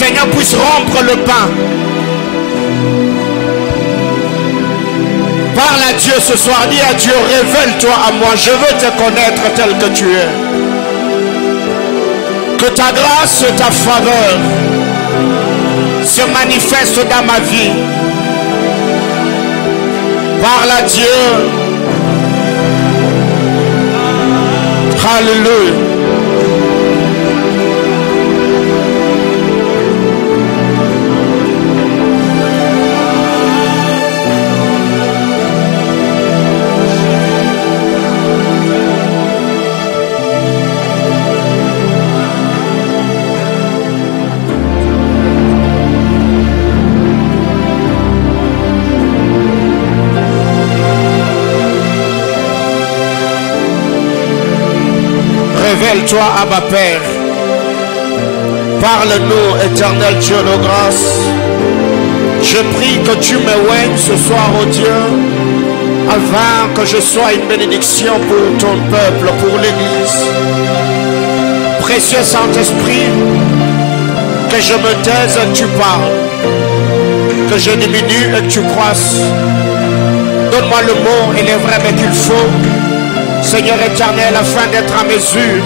Seigneur puisse rompre le pain. Parle à Dieu ce soir, dis à Dieu, révèle-toi à moi, je veux te connaître tel que tu es. Que ta grâce et ta faveur se manifestent dans ma vie. Parle à Dieu. Alléluia. Révèle-toi, Abba Père. Parle-nous, éternel Dieu de grâce. Je prie que tu me oignes ce soir, oh Dieu, afin que je sois une bénédiction pour ton peuple, pour l'Église. Précieux Saint-Esprit, que je me taise et que tu parles, que je diminue et que tu croisses. Donne-moi le mot et les vrais mais qu'il faut, Seigneur éternel, afin d'être en mesure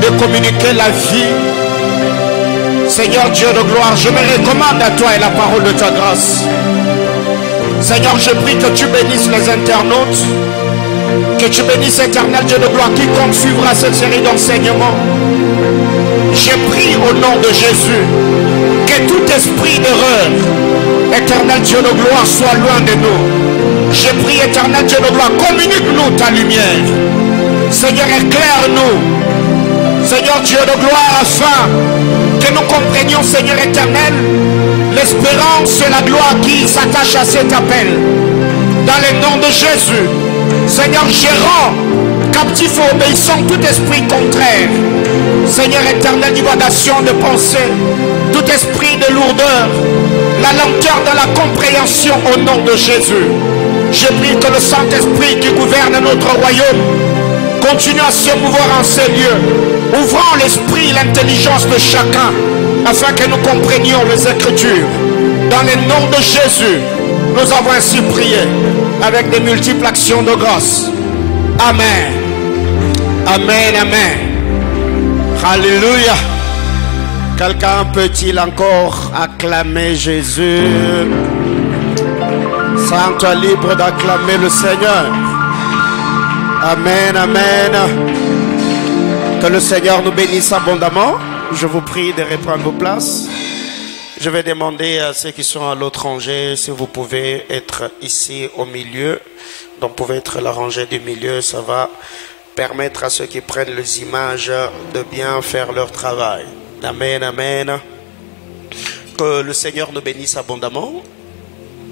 de communiquer la vie. Seigneur Dieu de gloire, je me recommande à toi et la parole de ta grâce. Seigneur, je prie que tu bénisses les internautes, que tu bénisses éternel Dieu de gloire, quiconque suivra cette série d'enseignements. Je prie au nom de Jésus que tout esprit d'erreur, éternel Dieu de gloire, soit loin de nous. Je prie, éternel Dieu de gloire, communique-nous ta lumière. Seigneur, éclaire-nous. Seigneur Dieu de gloire, afin que nous comprenions, Seigneur éternel, l'espérance et la gloire qui s'attachent à cet appel. Dans le nom de Jésus, Seigneur, je rends captif et obéissant tout esprit contraire. Seigneur éternel, divagation de pensée, tout esprit de lourdeur, la lenteur de la compréhension au nom de Jésus. Je prie que le Saint-Esprit qui gouverne notre royaume continue à se mouvoir en ces lieux, ouvrant l'esprit et l'intelligence de chacun, afin que nous comprenions les Écritures. Dans le nom de Jésus, nous avons ainsi prié, avec des multiples actions de grâce. Amen. Amen, amen. Alléluia. Quelqu'un peut-il encore acclamer Jésus? Sens-toi libre d'acclamer le Seigneur. Amen, amen. Que le Seigneur nous bénisse abondamment. Je vous prie de reprendre vos places. Je vais demander à ceux qui sont à l'autre rangée si vous pouvez être ici au milieu. Donc, vous pouvez être la rangée du milieu. Ça va permettre à ceux qui prennent les images de bien faire leur travail. Amen, amen. Que le Seigneur nous bénisse abondamment.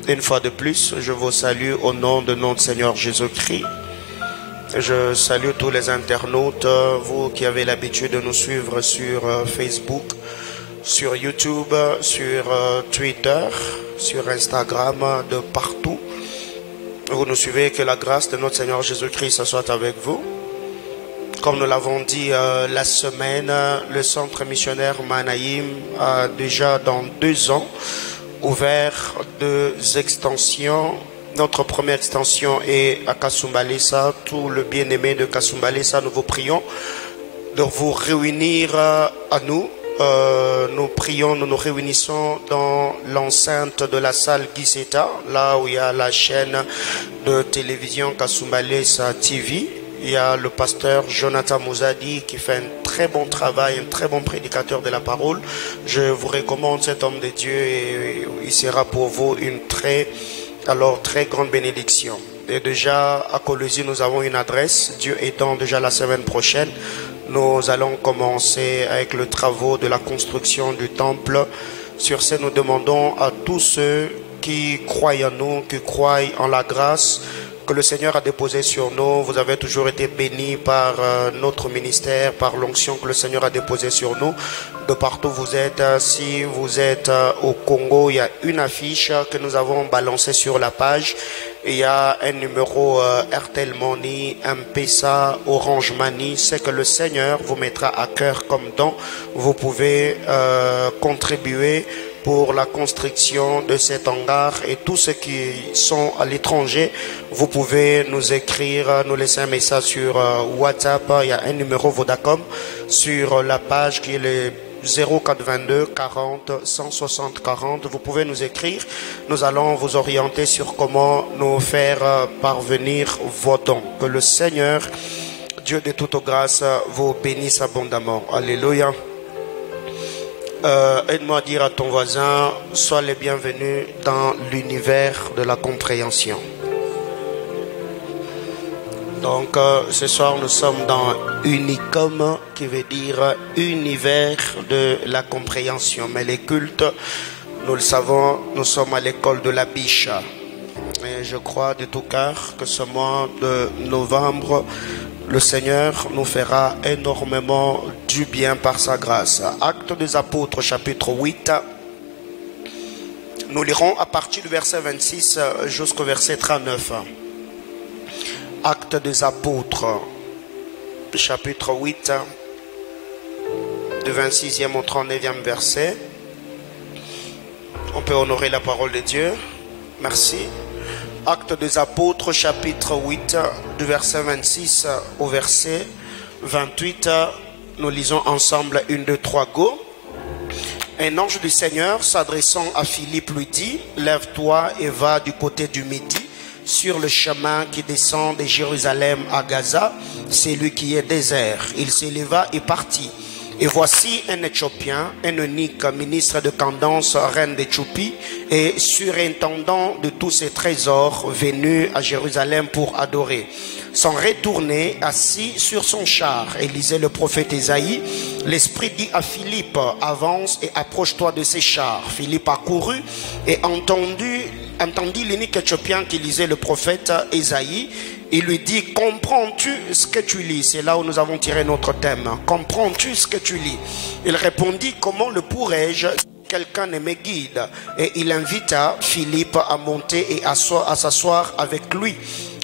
Une fois de plus, je vous salue au nom de notre Seigneur Jésus-Christ. Je salue tous les internautes, vous qui avez l'habitude de nous suivre sur Facebook, sur YouTube, sur Twitter, sur Instagram, de partout. Vous nous suivez, que la grâce de notre Seigneur Jésus-Christ soit avec vous. Comme nous l'avons dit la semaine, le centre missionnaire Manaïm a déjà dans 2 ans ouvert 2 extensions. Notre première extension est à Kasumbalesa. Tout le bien-aimé de Kasumbalesa, nous vous prions de vous réunir à nous. Nous prions, nous nous réunissons dans l'enceinte de la salle Giseta, là où il y a la chaîne de télévision Kasumbalesa TV. Il y a le pasteur Jonathan Mouzadi qui fait un très bon travail, un très bon prédicateur de la parole. Je vous recommande cet homme de Dieu et il sera pour vous une très grande bénédiction. Et déjà à Colosie, nous avons une adresse. Dieu étant, déjà la semaine prochaine, nous allons commencer avec le travaux de la construction du temple. Sur ce, nous demandons à tous ceux qui croient en nous, qui croient en la grâce que le Seigneur a déposé sur nous. Vous avez toujours été bénis par notre ministère, par l'onction que le Seigneur a déposée sur nous. De partout vous êtes, si vous êtes au Congo, il y a une affiche que nous avons balancée sur la page Il y a un numéro Airtel Money, M-Pesa, Orange Money. C'est que le Seigneur vous mettra à cœur comme don. Vous pouvez contribuer pour la construction de cet hangar, et tous ceux qui sont à l'étranger, vous pouvez nous écrire, nous laisser un message sur WhatsApp. Il y a un numéro Vodacom sur la page qui est le 0422 40 160 40. Vous pouvez nous écrire. Nous allons vous orienter sur comment nous faire parvenir vos dons. Que le Seigneur, Dieu de toute grâce, vous bénisse abondamment. Alléluia. Aide-moi à dire à ton voisin, sois les bienvenus dans l'univers de la compréhension. Donc ce soir nous sommes dans Unicum, qui veut dire univers de la compréhension. Mais les cultes, nous le savons, nous sommes à l'école de la biche. Et je crois de tout cœur que ce mois de novembre, le Seigneur nous fera énormément du bien par sa grâce. Actes des Apôtres, chapitre 8. Nous lirons à partir du verset 26 jusqu'au verset 39. Actes des Apôtres, chapitre 8, du 26e au 39e verset. On peut honorer la parole de Dieu. Merci. Actes des Apôtres, chapitre 8, du verset 26 au verset 28. Nous lisons ensemble 1, 2, 3, go. Un ange du Seigneur s'adressant à Philippe lui dit, lève-toi et va du côté du Midi, sur le chemin qui descend de Jérusalem à Gaza, c'est lui qui est désert. Il s'éleva et partit. Et voici un Éthiopien, un eunuque, ministre de Candace, reine d'Éthiopie, et surintendant de tous ses trésors, venu à Jérusalem pour adorer. S'en retourner, assis sur son char, et lisait le prophète Ésaïe. L'Esprit dit à Philippe, avance et approche-toi de ces chars. Philippe accourut et entendit l'unique Éthiopien qui lisait le prophète Ésaïe. Il lui dit, comprends-tu ce que tu lis? C'est là où nous avons tiré notre thème. Comprends-tu ce que tu lis? Il répondit, comment le pourrais-je? Quelqu'un ne me guide. Et il invita Philippe à monter et à s'asseoir avec lui.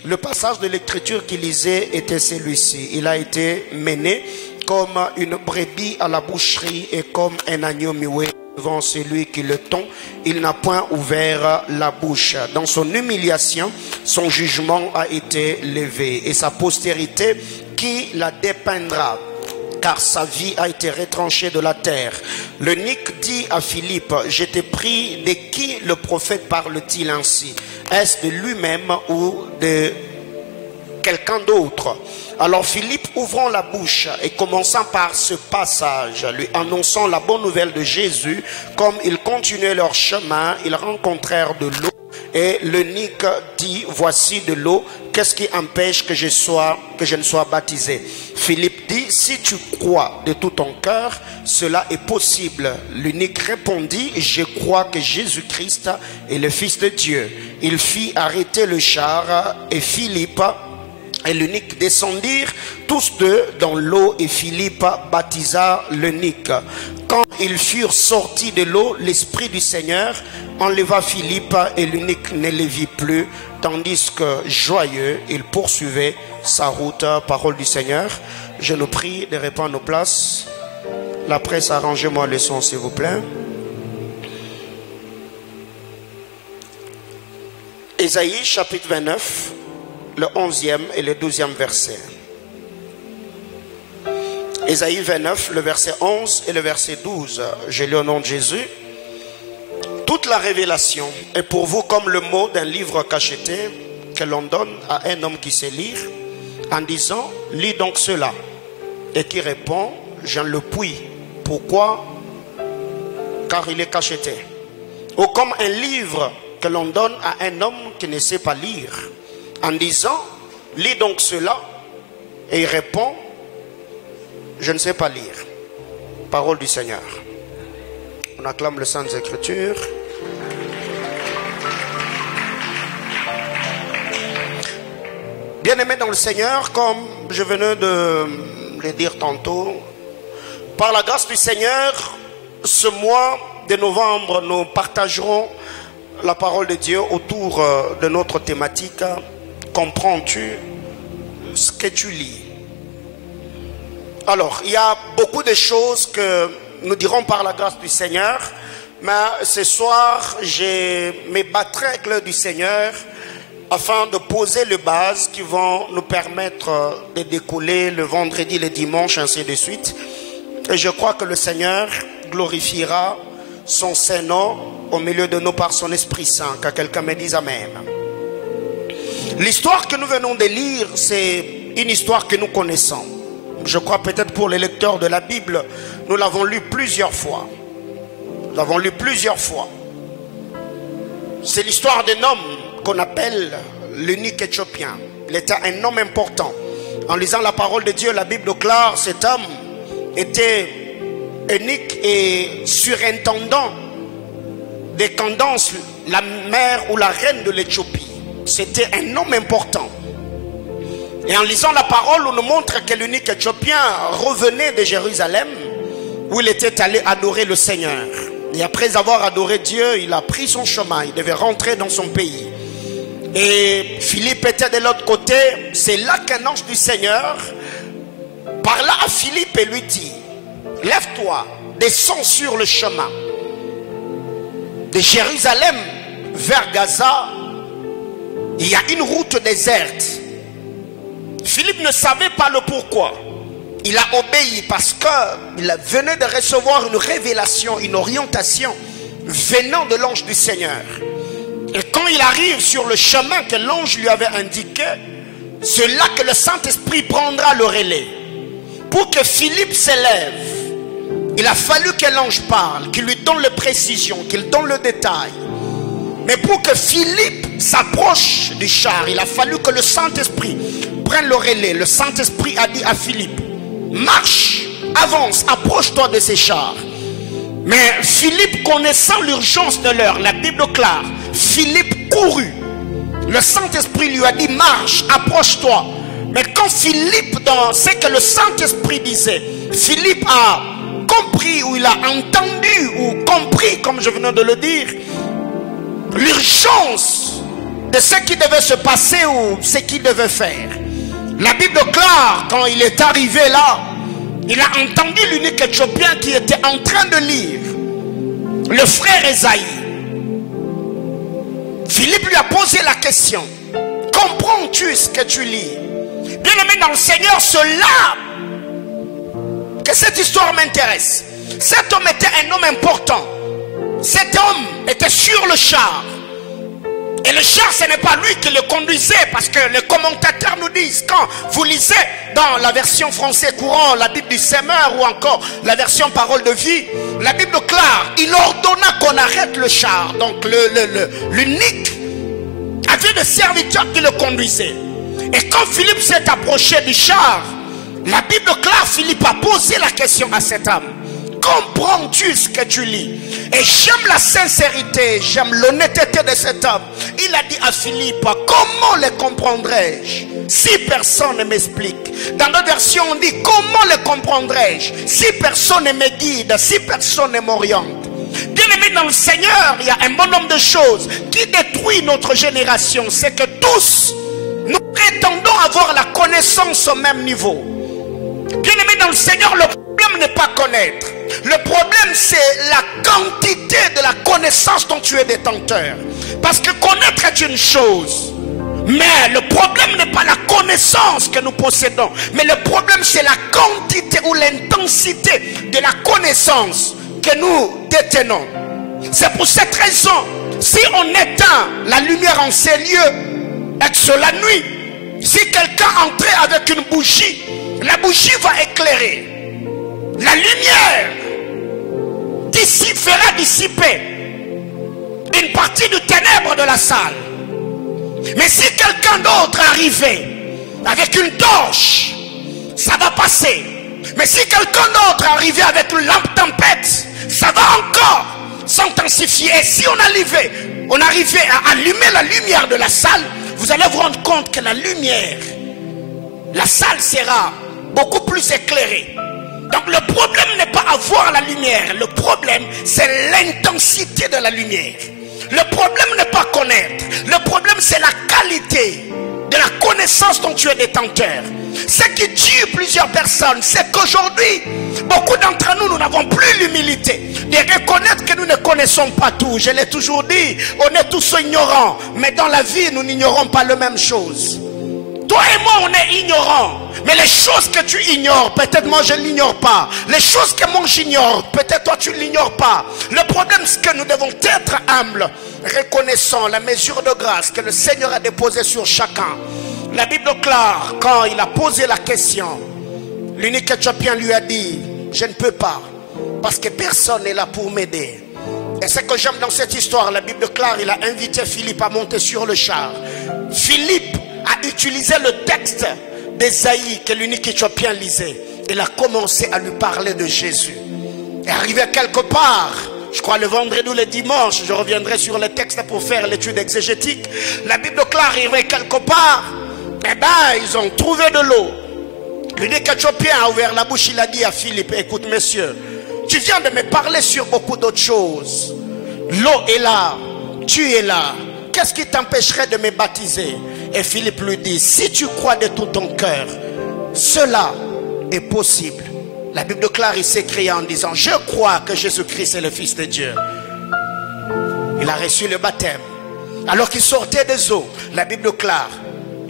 Le passage de l'écriture qu'il lisait était celui-ci. Il a été mené comme une brebis à la boucherie et comme un agneau muet devant celui qui le tond, il n'a point ouvert la bouche. Dans son humiliation, son jugement a été levé, et sa postérité, qui la dépeindra? Car sa vie a été retranchée de la terre. L'eunuque dit à Philippe, je t'ai pris, de qui le prophète parle-t-il ainsi? Est-ce de lui-même ou de quelqu'un d'autre? Alors Philippe, ouvrant la bouche et commençant par ce passage, lui annonçant la bonne nouvelle de Jésus, comme ils continuaient leur chemin, ils rencontrèrent de l'eau. Et l'eunuque dit, voici de l'eau, qu'est-ce qui empêche que je ne sois baptisé? Philippe dit, si tu crois de tout ton cœur, cela est possible. L'eunuque répondit, je crois que Jésus-Christ est le Fils de Dieu. Il fit arrêter le char, et Philippe et l'eunuque descendirent tous deux dans l'eau, et Philippe baptisa l'eunuque. Quand ils furent sortis de l'eau, l'Esprit du Seigneur enleva Philippe, et l'eunuque ne le vit plus, tandis que joyeux, il poursuivait sa route. Parole du Seigneur. Je nous prie de répondre nos places. La presse, arrangez-moi le son s'il vous plaît. Ésaïe chapitre 29, le 11e et le 12e verset. Ésaïe 29, le verset 11 et le verset 12. Je lis au nom de Jésus. Toute la révélation est pour vous comme le mot d'un livre cacheté que l'on donne à un homme qui sait lire, en disant, lis donc cela. Et qui répond, je le puis. Pourquoi? Car il est cacheté. Ou comme un livre que l'on donne à un homme qui ne sait pas lire, en disant, lis donc cela. Et il répond, je ne sais pas lire. Parole du Seigneur. On acclame le Saint des Écritures. Bien-aimés dans le Seigneur, comme je venais de le dire tantôt, par la grâce du Seigneur, ce mois de novembre, nous partagerons la parole de Dieu autour de notre thématique. Comprends-tu ce que tu lis? Alors, il y a beaucoup de choses que nous dirons par la grâce du Seigneur, mais ce soir, je me battrai avec l'œil du Seigneur afin de poser les bases qui vont nous permettre de décoller le vendredi, le dimanche, ainsi de suite. Et je crois que le Seigneur glorifiera son Saint-Nom au milieu de nous par son Esprit Saint. Que quelqu'un me dise Amen. L'histoire que nous venons de lire, c'est une histoire que nous connaissons. Je crois peut-être pour les lecteurs de la Bible, nous l'avons lu plusieurs fois. Nous l'avons lu plusieurs fois. C'est l'histoire d'un homme qu'on appelle l'eunuque éthiopien. Il était un homme important. En lisant la parole de Dieu, la Bible déclare cet homme était eunuque et surintendant des Candace, la mère ou la reine de l'Éthiopie. C'était un homme important. Et en lisant la parole, on nous montre que l'eunuque éthiopien revenait de Jérusalem, où il était allé adorer le Seigneur. Et après avoir adoré Dieu, il a pris son chemin. Il devait rentrer dans son pays. Et Philippe était de l'autre côté. C'est là qu'un ange du Seigneur parla à Philippe et lui dit: lève-toi, descends sur le chemin de Jérusalem vers Gaza. Il y a une route déserte. Philippe ne savait pas le pourquoi. Il a obéi parce qu'il venait de recevoir une révélation, une orientation venant de l'ange du Seigneur. Et quand il arrive sur le chemin que l'ange lui avait indiqué, c'est là que le Saint-Esprit prendra le relais. Pour que Philippe s'élève, il a fallu que l'ange parle, qu'il lui donne les précisions, qu'il donne le détail. Mais pour que Philippe s'approche du char, il a fallu que le Saint-Esprit prenne le relais. Le Saint-Esprit a dit à Philippe: marche, avance, approche-toi de ces chars. Mais Philippe, connaissant l'urgence de l'heure, la Bible déclare, Philippe courut. Le Saint-Esprit lui a dit: marche, approche-toi. Mais quand Philippe, dans ce que le Saint-Esprit disait, Philippe a compris, ou il a entendu, ou compris, comme je venais de le dire, l'urgence de ce qui devait se passer ou ce qu'il devait faire. La Bible déclare, quand il est arrivé là, il a entendu l'eunuque éthiopien qui était en train de lire, le frère Esaïe. Philippe lui a posé la question: comprends-tu ce que tu lis? Bien-aimé dans le Seigneur, c'est là que cette histoire m'intéresse. Cet homme était un homme important. Cet homme était sur le char. Et le char, ce n'est pas lui qui le conduisait, parce que les commentateurs nous disent, quand vous lisez dans la version français courant, la Bible du Semeur, ou encore la version parole de vie, la Bible déclare, il ordonna qu'on arrête le char. Donc l'eunuque avait des serviteurs qui le conduisaient. Et quand Philippe s'est approché du char, la Bible déclare, Philippe a posé la question à cet homme: comprends-tu ce que tu lis? Et j'aime la sincérité, j'aime l'honnêteté de cet homme. Il a dit à Philippe: comment le comprendrais-je si personne ne m'explique? Dans d'autres versions on dit: comment le comprendrais-je si personne ne me guide, si personne ne m'oriente? Bien-aimé dans le Seigneur, il y a un bon nombre de choses qui détruisent notre génération. C'est que tous, nous prétendons avoir la connaissance au même niveau. Bien-aimé dans le Seigneur, le problème n'est pas connaître. Le problème, c'est la quantité de la connaissance dont tu es détenteur. Parce que connaître est une chose, mais le problème n'est pas la connaissance que nous possédons, mais le problème, c'est la quantité ou l'intensité de la connaissance que nous détenons. C'est pour cette raison, si on éteint la lumière en ces lieux, et que c'est la nuit, si quelqu'un entrait avec une bougie, la bougie va éclairer. La lumière fera dissiper une partie du ténèbre de la salle. Mais si quelqu'un d'autre arrivait avec une torche, ça va passer. Mais si quelqu'un d'autre arrivait avec une lampe tempête, ça va encore s'intensifier. Et si on arrivait à allumer la lumière de la salle, vous allez vous rendre compte que la lumière, la salle sera beaucoup plus éclairée. Donc le problème n'est pas avoir la lumière, le problème c'est l'intensité de la lumière. Le problème n'est pas connaître. Le problème, c'est la qualité de la connaissance dont tu es détenteur. Ce qui tue plusieurs personnes, c'est qu'aujourd'hui, beaucoup d'entre nous, nous n'avons plus l'humilité de reconnaître que nous ne connaissons pas tout. Je l'ai toujours dit, on est tous ignorants, mais dans la vie, nous n'ignorons pas les mêmes choses. Toi et moi, on est ignorants. Mais les choses que tu ignores, peut-être moi je ne l'ignore pas. Les choses que moi j'ignore, peut-être toi tu ne l'ignores pas. Le problème, c'est que nous devons être humbles, reconnaissant la mesure de grâce que le Seigneur a déposée sur chacun. La Bible déclare, quand il a posé la question, l'unique Éthiopien lui a dit, je ne peux pas, parce que personne n'est là pour m'aider. Et ce que j'aime dans cette histoire, la Bible déclare, il a invité Philippe à monter sur le char. Philippe a utilisé le texte d'Ésaïe que l'unique Éthiopien lisait. Il a commencé à lui parler de Jésus. Et arrivé quelque part, je crois le vendredi ou le dimanche, je reviendrai sur les textes pour faire l'étude exégétique. La Bible déclare, arrivé quelque part, eh ben, ils ont trouvé de l'eau. L'unique Éthiopien a ouvert la bouche, il a dit à Philippe, écoute monsieur, tu viens de me parler sur beaucoup d'autres choses. L'eau est là, tu es là. Qu'est-ce qui t'empêcherait de me baptiser? Et Philippe lui dit, si tu crois de tout ton cœur, cela est possible. La Bible déclare, il s'écrit en disant, je crois que Jésus-Christ est le Fils de Dieu. Il a reçu le baptême. Alors qu'il sortait des eaux, la Bible déclare,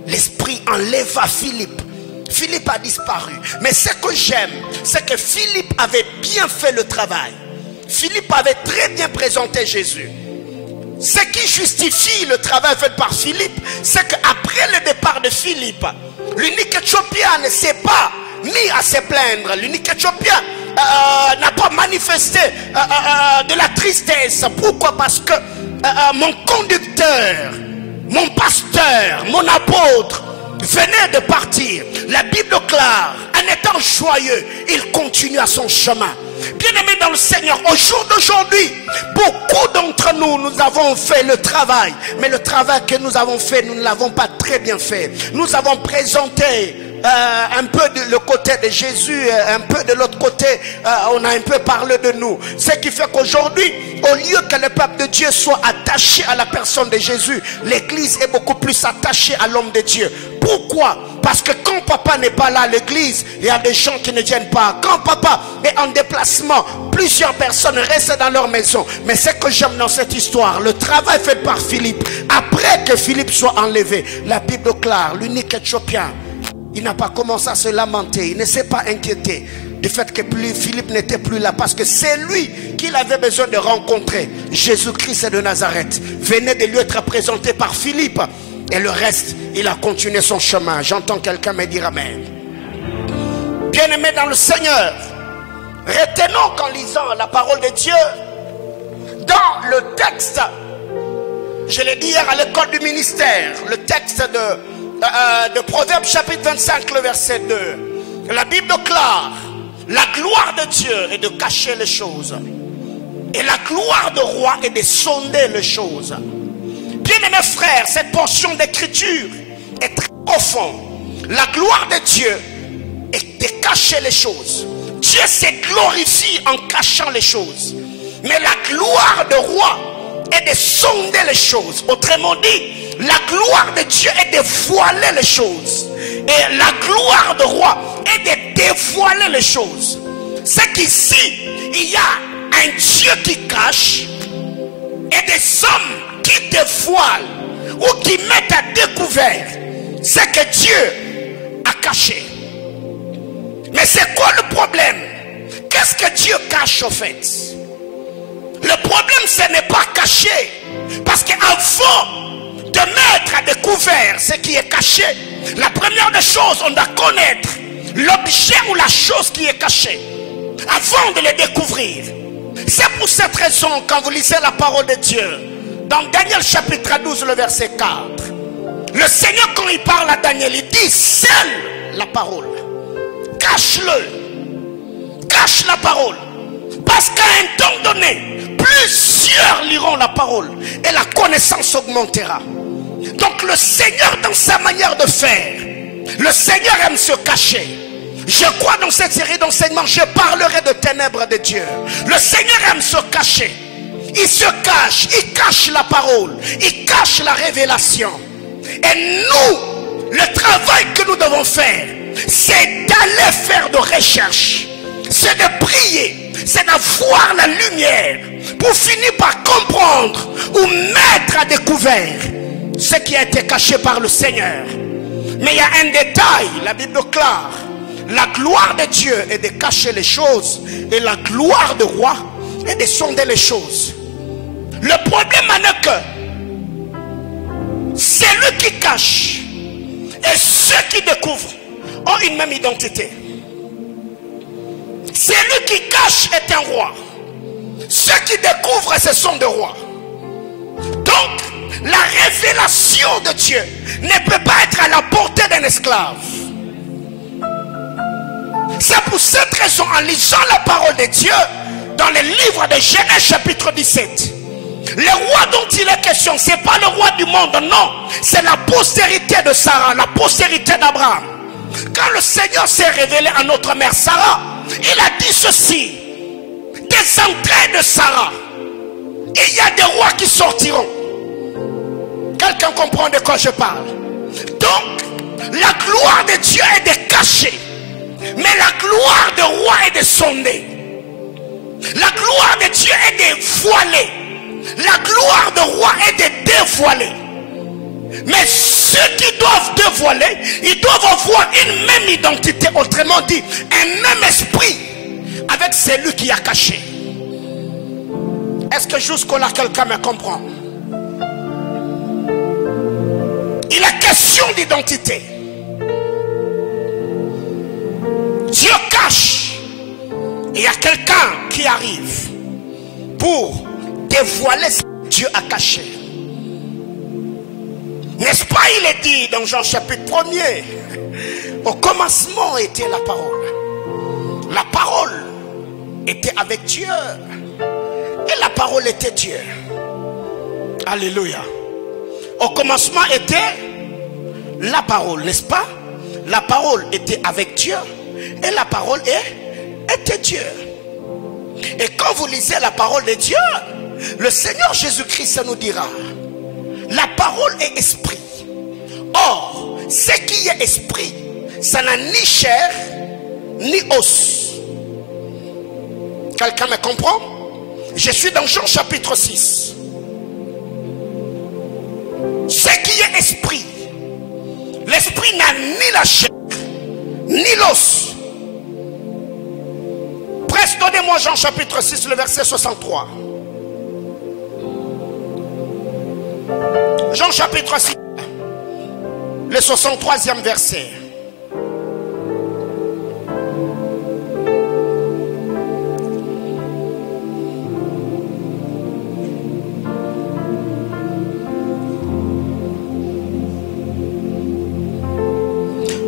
l'Esprit enleva Philippe. Philippe a disparu. Mais ce que j'aime, c'est que Philippe avait bien fait le travail. Philippe avait très bien présenté Jésus. Ce qui justifie le travail fait par Philippe, c'est qu'après le départ de Philippe, l'unique Éthiopien ne s'est pas mis à se plaindre. L'unique Éthiopien n'a pas manifesté de la tristesse. Pourquoi? Parce que mon conducteur, mon pasteur, mon apôtre venait de partir. La Bible déclare, en étant joyeux, il continue à son chemin. Bien-aimés dans le Seigneur, au jour d'aujourd'hui, beaucoup d'entre nous, nous avons fait le travail. Mais le travail que nous avons fait, nous ne l'avons pas très bien fait. Nous avons présenté un peu le côté de Jésus, un peu de l'autre côté, on a un peu parlé de nous. Ce qui fait qu'aujourd'hui, au lieu que le peuple de Dieu soit attaché à la personne de Jésus, l'église est beaucoup plus attachée à l'homme de Dieu. Pourquoi? Parce que quand papa n'est pas là à l'église, il y a des gens qui ne viennent pas. Quand papa est en déplacement, plusieurs personnes restent dans leur maison. Mais ce que j'aime dans cette histoire, le travail fait par Philippe, après que Philippe soit enlevé, la Bible déclare, l'unique Éthiopien, il n'a pas commencé à se lamenter, il ne s'est pas inquiété du fait que Philippe n'était plus là, parce que c'est lui qu'il avait besoin de rencontrer. Jésus-Christ de Nazareth venait de lui être présenté par Philippe, et le reste, il a continué son chemin. J'entends quelqu'un me dire amen. Bien-aimés dans le Seigneur, retenons qu'en lisant la parole de Dieu, dans le texte, je l'ai dit hier à l'école du ministère, le texte de Proverbes chapitre 25, le verset 2. La Bible déclare, la gloire de Dieu est de cacher les choses, et la gloire de roi est de sonder les choses. Bien-aimés frères, cette portion d'écriture est très profonde. La gloire de Dieu est de cacher les choses. Dieu se glorifie en cachant les choses. Mais la gloire de roi est de sonder les choses. Autrement dit, la gloire de Dieu est de voiler les choses. Et la gloire de roi est de dévoiler les choses. C'est qu'ici, il y a un Dieu qui cache et des hommes qui dévoilent ou qui mettent à découvert ce que Dieu a caché. Mais c'est quoi le problème? Qu'est-ce que Dieu cache au fait? Le problème, ce n'est pas caché. Parce qu'avant de mettre à découvert ce qui est caché, la première des choses, on doit connaître l'objet ou la chose qui est cachée avant de le découvrir. C'est pour cette raison, quand vous lisez la parole de Dieu, dans Daniel chapitre 12, le verset 4, le Seigneur, quand il parle à Daniel, il dit, seule la parole, cache-le, cache la parole, parce qu'à un temps donné, plusieurs liront la parole et la connaissance augmentera. Donc le Seigneur, dans sa manière de faire, le Seigneur aime se cacher. Je crois dans cette série d'enseignements, je parlerai de ténèbres de Dieu. Le Seigneur aime se cacher. il se cache, il cache la parole, il cache la révélation. Et nous, le travail que nous devons faire, c'est d'aller faire de recherches, c'est de prier, c'est d'avoir la lumière pour finir par comprendre ou mettre à découvert ce qui a été caché par le Seigneur. Mais il y a un détail, la Bible déclare, la gloire de Dieu est de cacher les choses et la gloire du roi est de sonder les choses. Le problème est que celui qui cache et ceux qui découvrent ont une même identité. Celui qui cache est un roi. Ceux qui découvrent, ce sont des rois. Donc, la révélation de Dieu ne peut pas être à la portée d'un esclave. C'est pour cette raison, en lisant la parole de Dieu, dans le livre de Genèse chapitre 17, le roi dont il est question, ce n'est pas le roi du monde, non. C'est la postérité de Sarah, la postérité d'Abraham. Quand le Seigneur s'est révélé à notre mère Sarah, il a dit ceci: des entrailles de Sarah, il y a des rois qui sortiront. Quelqu'un comprend de quoi je parle? Donc, la gloire de Dieu est de cacher, mais la gloire du roi est de sonder. La gloire de Dieu est de voiler. La gloire du roi est de dévoiler. Mais ceux qui doivent dévoiler, ils doivent avoir une même identité, autrement dit, un même esprit avec celui qui a caché. Est-ce que jusqu'à-là quelqu'un me comprend? Il est question d'identité. Dieu cache. Il y a quelqu'un qui arrive pour dévoiler ce que Dieu a caché. N'est-ce pas, il est dit dans Jean chapitre 1er, au commencement était la parole. La parole était avec Dieu. Et la parole était Dieu. Alléluia. Au commencement était la parole, n'est-ce pas? La parole était avec Dieu. Et la parole était Dieu. Et quand vous lisez la parole de Dieu, le Seigneur Jésus-Christ nous dira: la parole est esprit. Or, ce qui est esprit, ça n'a ni chair, ni os. Quelqu'un me comprend? Je suis dans Jean chapitre 6. Ce qui est esprit, l'esprit n'a ni la chair, ni l'os. Presque, donnez-moi Jean chapitre 6, le verset 63. Jean chapitre 6, le 63e verset.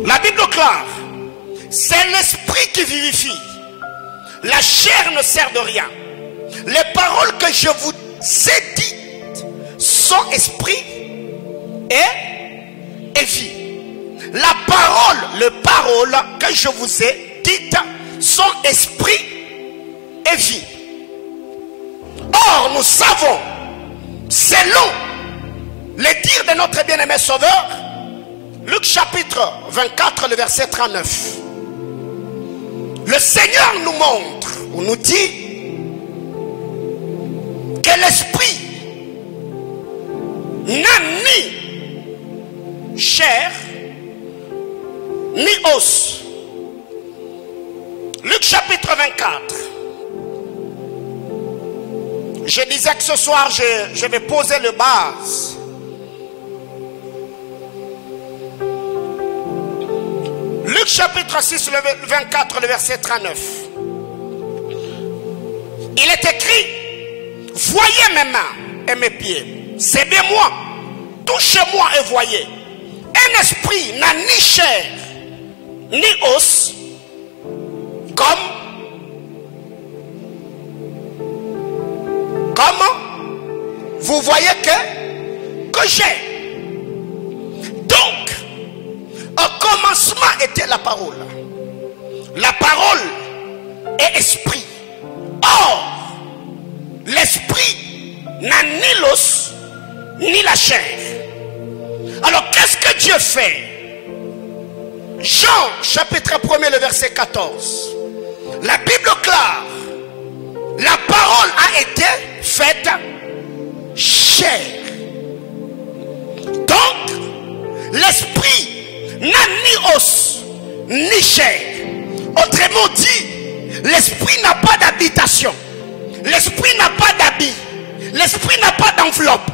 La Bible déclare: c'est l'esprit qui vivifie. La chair ne sert de rien. Les paroles que je vous ai dites sont esprit et vie. La parole que je vous ai dites sont esprit et vie. Or, nous savons, selon les dires de notre bien-aimé Sauveur, Luc chapitre 24, le verset 39. Le Seigneur nous montre, ou nous dit, que l'esprit n'a ni chair, ni os. Luc chapitre 24. Je disais que ce soir, je vais poser le base. Luc chapitre 6, le 24, le verset 39. Il est écrit: voyez mes mains et mes pieds, c'est bien moi, touchez-moi et voyez. Un esprit n'a ni chair, ni os, comme vous voyez que j'ai. Donc, au commencement était la parole. La parole est esprit. Or, l'esprit n'a ni l'os, ni la chair. Alors qu'est-ce que Dieu fait? Jean chapitre 1, le verset 14. La Bible clare. La parole a été faite chair. Donc, l'esprit n'a ni os, ni chair. Autrement dit, l'esprit n'a pas d'habitation. L'esprit n'a pas d'habit. L'esprit n'a pas d'enveloppe.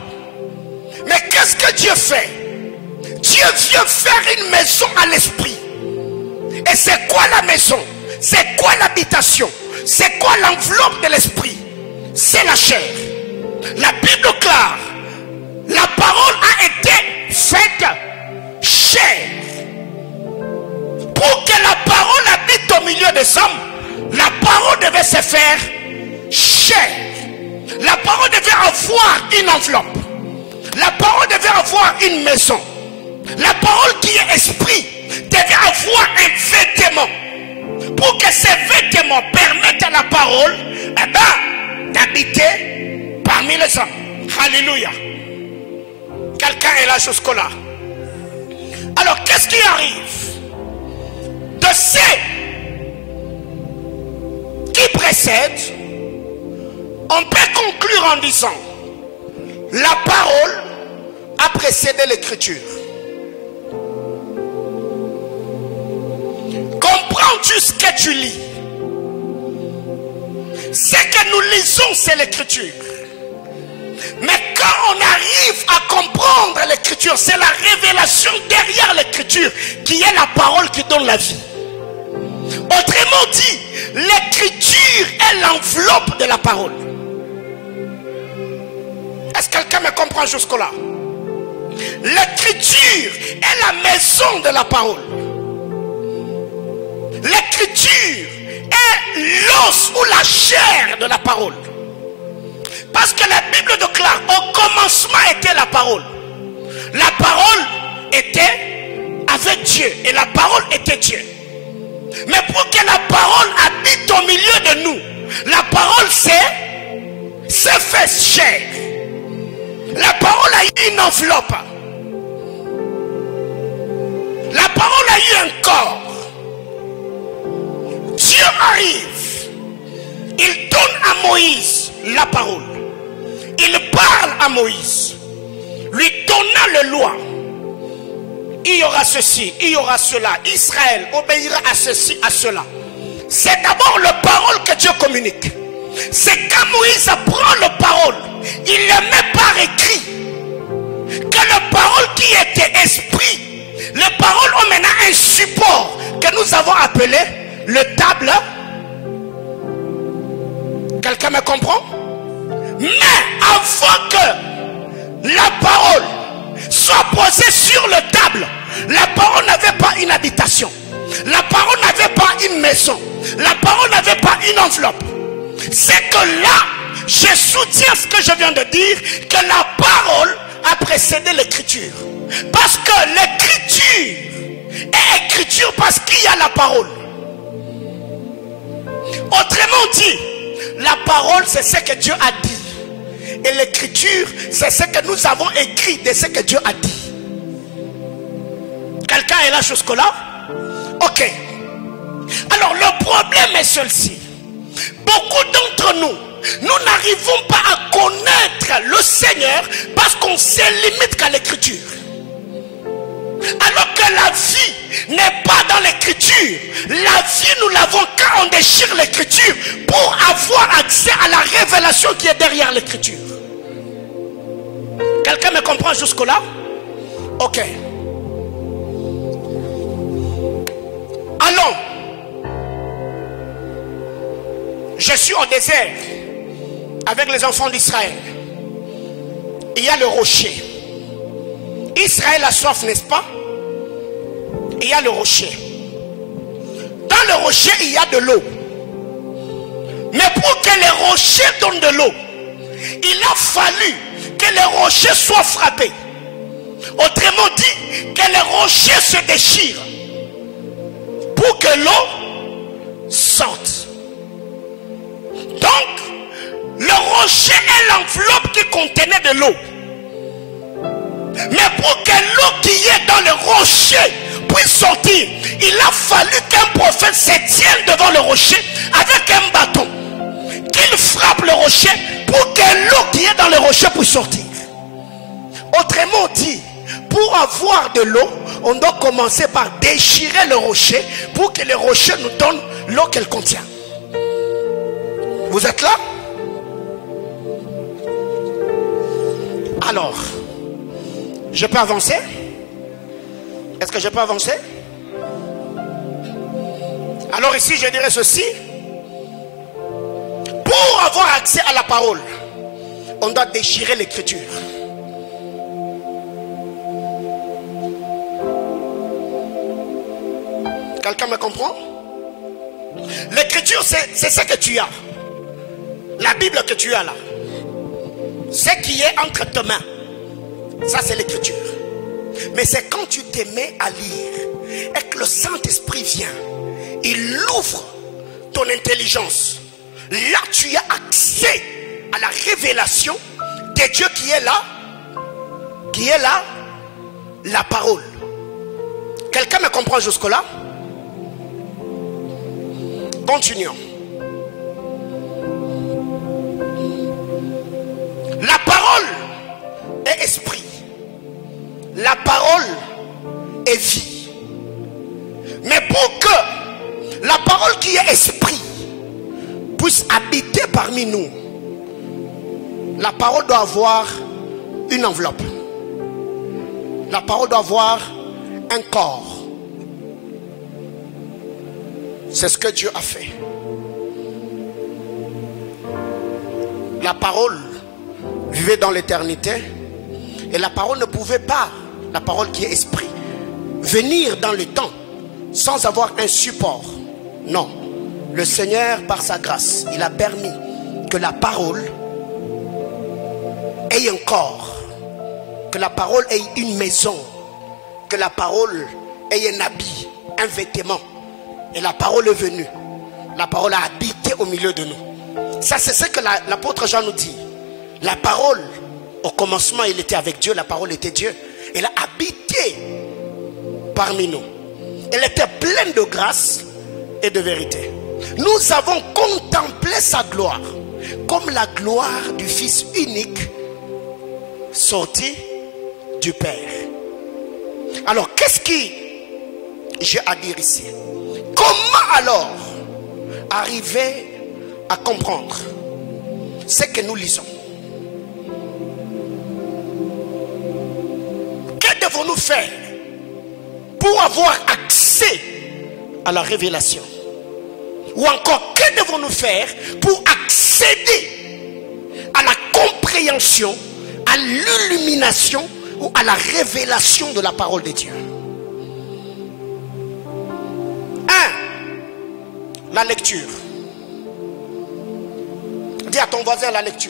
Mais qu'est-ce que Dieu fait? Dieu vient faire une maison à l'esprit. Et c'est quoi la maison? C'est quoi l'habitation? C'est quoi l'enveloppe de l'esprit? C'est la chair. La Bible clare. La parole a été faite chair. Pour que la parole habite au milieu des hommes, la parole devait se faire chair. La parole devait avoir une enveloppe. La parole devait avoir une maison. La parole qui est esprit devait avoir un vêtement. Pour que ces vêtements permettent à la parole d'habiter parmi les hommes. Alléluia. Quelqu'un est là jusqu'au là. Alors qu'est-ce qui arrive? De ces qui précèdent, on peut conclure en disant la parole a précédé l'écriture. Comprends-tu ce que tu lis? Ce que nous lisons, c'est l'écriture. Mais quand on arrive à comprendre l'écriture, c'est la révélation derrière l'écriture qui est la parole qui donne la vie. Autrement dit, l'écriture est l'enveloppe de la parole. Est-ce que quelqu'un me comprend jusque-là? L'écriture est la maison de la parole. L'écriture est l'os ou la chair de la parole. Parce que la Bible déclare, au commencement était la parole. La parole était avec Dieu et la parole était Dieu. Mais pour que la parole habite au milieu de nous, la parole s'est fait chair. La parole a eu une enveloppe. La parole a eu un corps. Dieu arrive. Il donne à Moïse la parole. Il parle à Moïse, lui donnant les lois. Il y aura ceci, il y aura cela. Israël obéira à ceci, à cela. C'est d'abord la parole que Dieu communique. C'est quand Moïse prend la parole, il ne met pas écrit que la parole qui était esprit, les paroles ont maintenant un support que nous avons appelé le table. Quelqu'un me comprend? Mais avant que la parole soit posée sur le table, la parole n'avait pas une habitation. La parole n'avait pas une maison. La parole n'avait pas une enveloppe. C'est que là, je soutiens ce que je viens de dire, que la parole a précédé l'écriture. Parce que l'écriture est écriture parce qu'il y a la parole. Autrement dit, la parole c'est ce que Dieu a dit. Et l'écriture c'est ce que nous avons écrit de ce que Dieu a dit. Quelqu'un est là jusqu'au là? Ok. Alors le problème est celui-ci. Beaucoup d'entre nous, nous n'arrivons pas à connaître le Seigneur parce qu'on se limite qu'à l'écriture. Alors que la vie n'est pas dans l'écriture. La vie nous l'avons quand on déchire l'écriture pour avoir accès à la révélation qui est derrière l'écriture. Quelqu'un me comprend jusque là? Ok. Allons. Je suis au désert avec les enfants d'Israël. Il y a le rocher. Israël a soif, n'est-ce pas? Il y a le rocher. Dans le rocher, il y a de l'eau. Mais pour que les rochers donnent de l'eau, il a fallu que les rochers soient frappés. Autrement dit, que les rochers se déchirent pour que l'eau sorte. Donc, le rocher est l'enveloppe qui contenait de l'eau. Mais pour que l'eau qui est dans le rocher puisse sortir, il a fallu qu'un prophète se tienne devant le rocher avec un bâton, qu'il frappe le rocher pour que l'eau qui est dans le rocher puisse sortir. Autrement dit, pour avoir de l'eau, on doit commencer par déchirer le rocher pour que le rocher nous donne l'eau qu'elle contient. Vous êtes là? Alors, je peux avancer? Est-ce que je peux avancer? Alors ici, je dirais ceci. Pour avoir accès à la parole, on doit déchirer l'écriture. Quelqu'un me comprend? L'écriture, c'est ce que tu as. La Bible que tu as là. Ce qui est entre tes mains. Ça, c'est l'écriture. Mais c'est quand tu te mets à lire et que le Saint-Esprit vient, il ouvre ton intelligence. Là, tu as accès à la révélation de Dieu qui est là. Qui est là, la parole. Quelqu'un me comprend jusque-là? Continuons. La parole est esprit. La parole est vie. Mais pour que la parole qui est esprit puisse habiter parmi nous, la parole doit avoir une enveloppe. La parole doit avoir un corps. C'est ce que Dieu a fait. La parole vivait dans l'éternité et la parole ne pouvait pas, la parole qui est esprit, venir dans le temps sans avoir un support. Non, le Seigneur par sa grâce, il a permis que la parole ait un corps, que la parole ait une maison, que la parole ait un habit, un vêtement. Et la parole est venue. La parole a habité au milieu de nous. Ça, c'est ce que l'apôtre Jean nous dit. La parole, au commencement, il était avec Dieu. La parole était Dieu. Elle a habité parmi nous. Elle était pleine de grâce et de vérité. Nous avons contemplé sa gloire comme la gloire du Fils unique sorti du Père. Alors, qu'est-ce que j'ai à dire ici? Comment alors arriver à comprendre ce que nous lisons? Que devons-nous faire pour avoir accès à la révélation? Ou encore, que devons-nous faire pour accéder à la compréhension, à l'illumination ou à la révélation de la parole de Dieu? La lecture. Dis à ton voisin la lecture.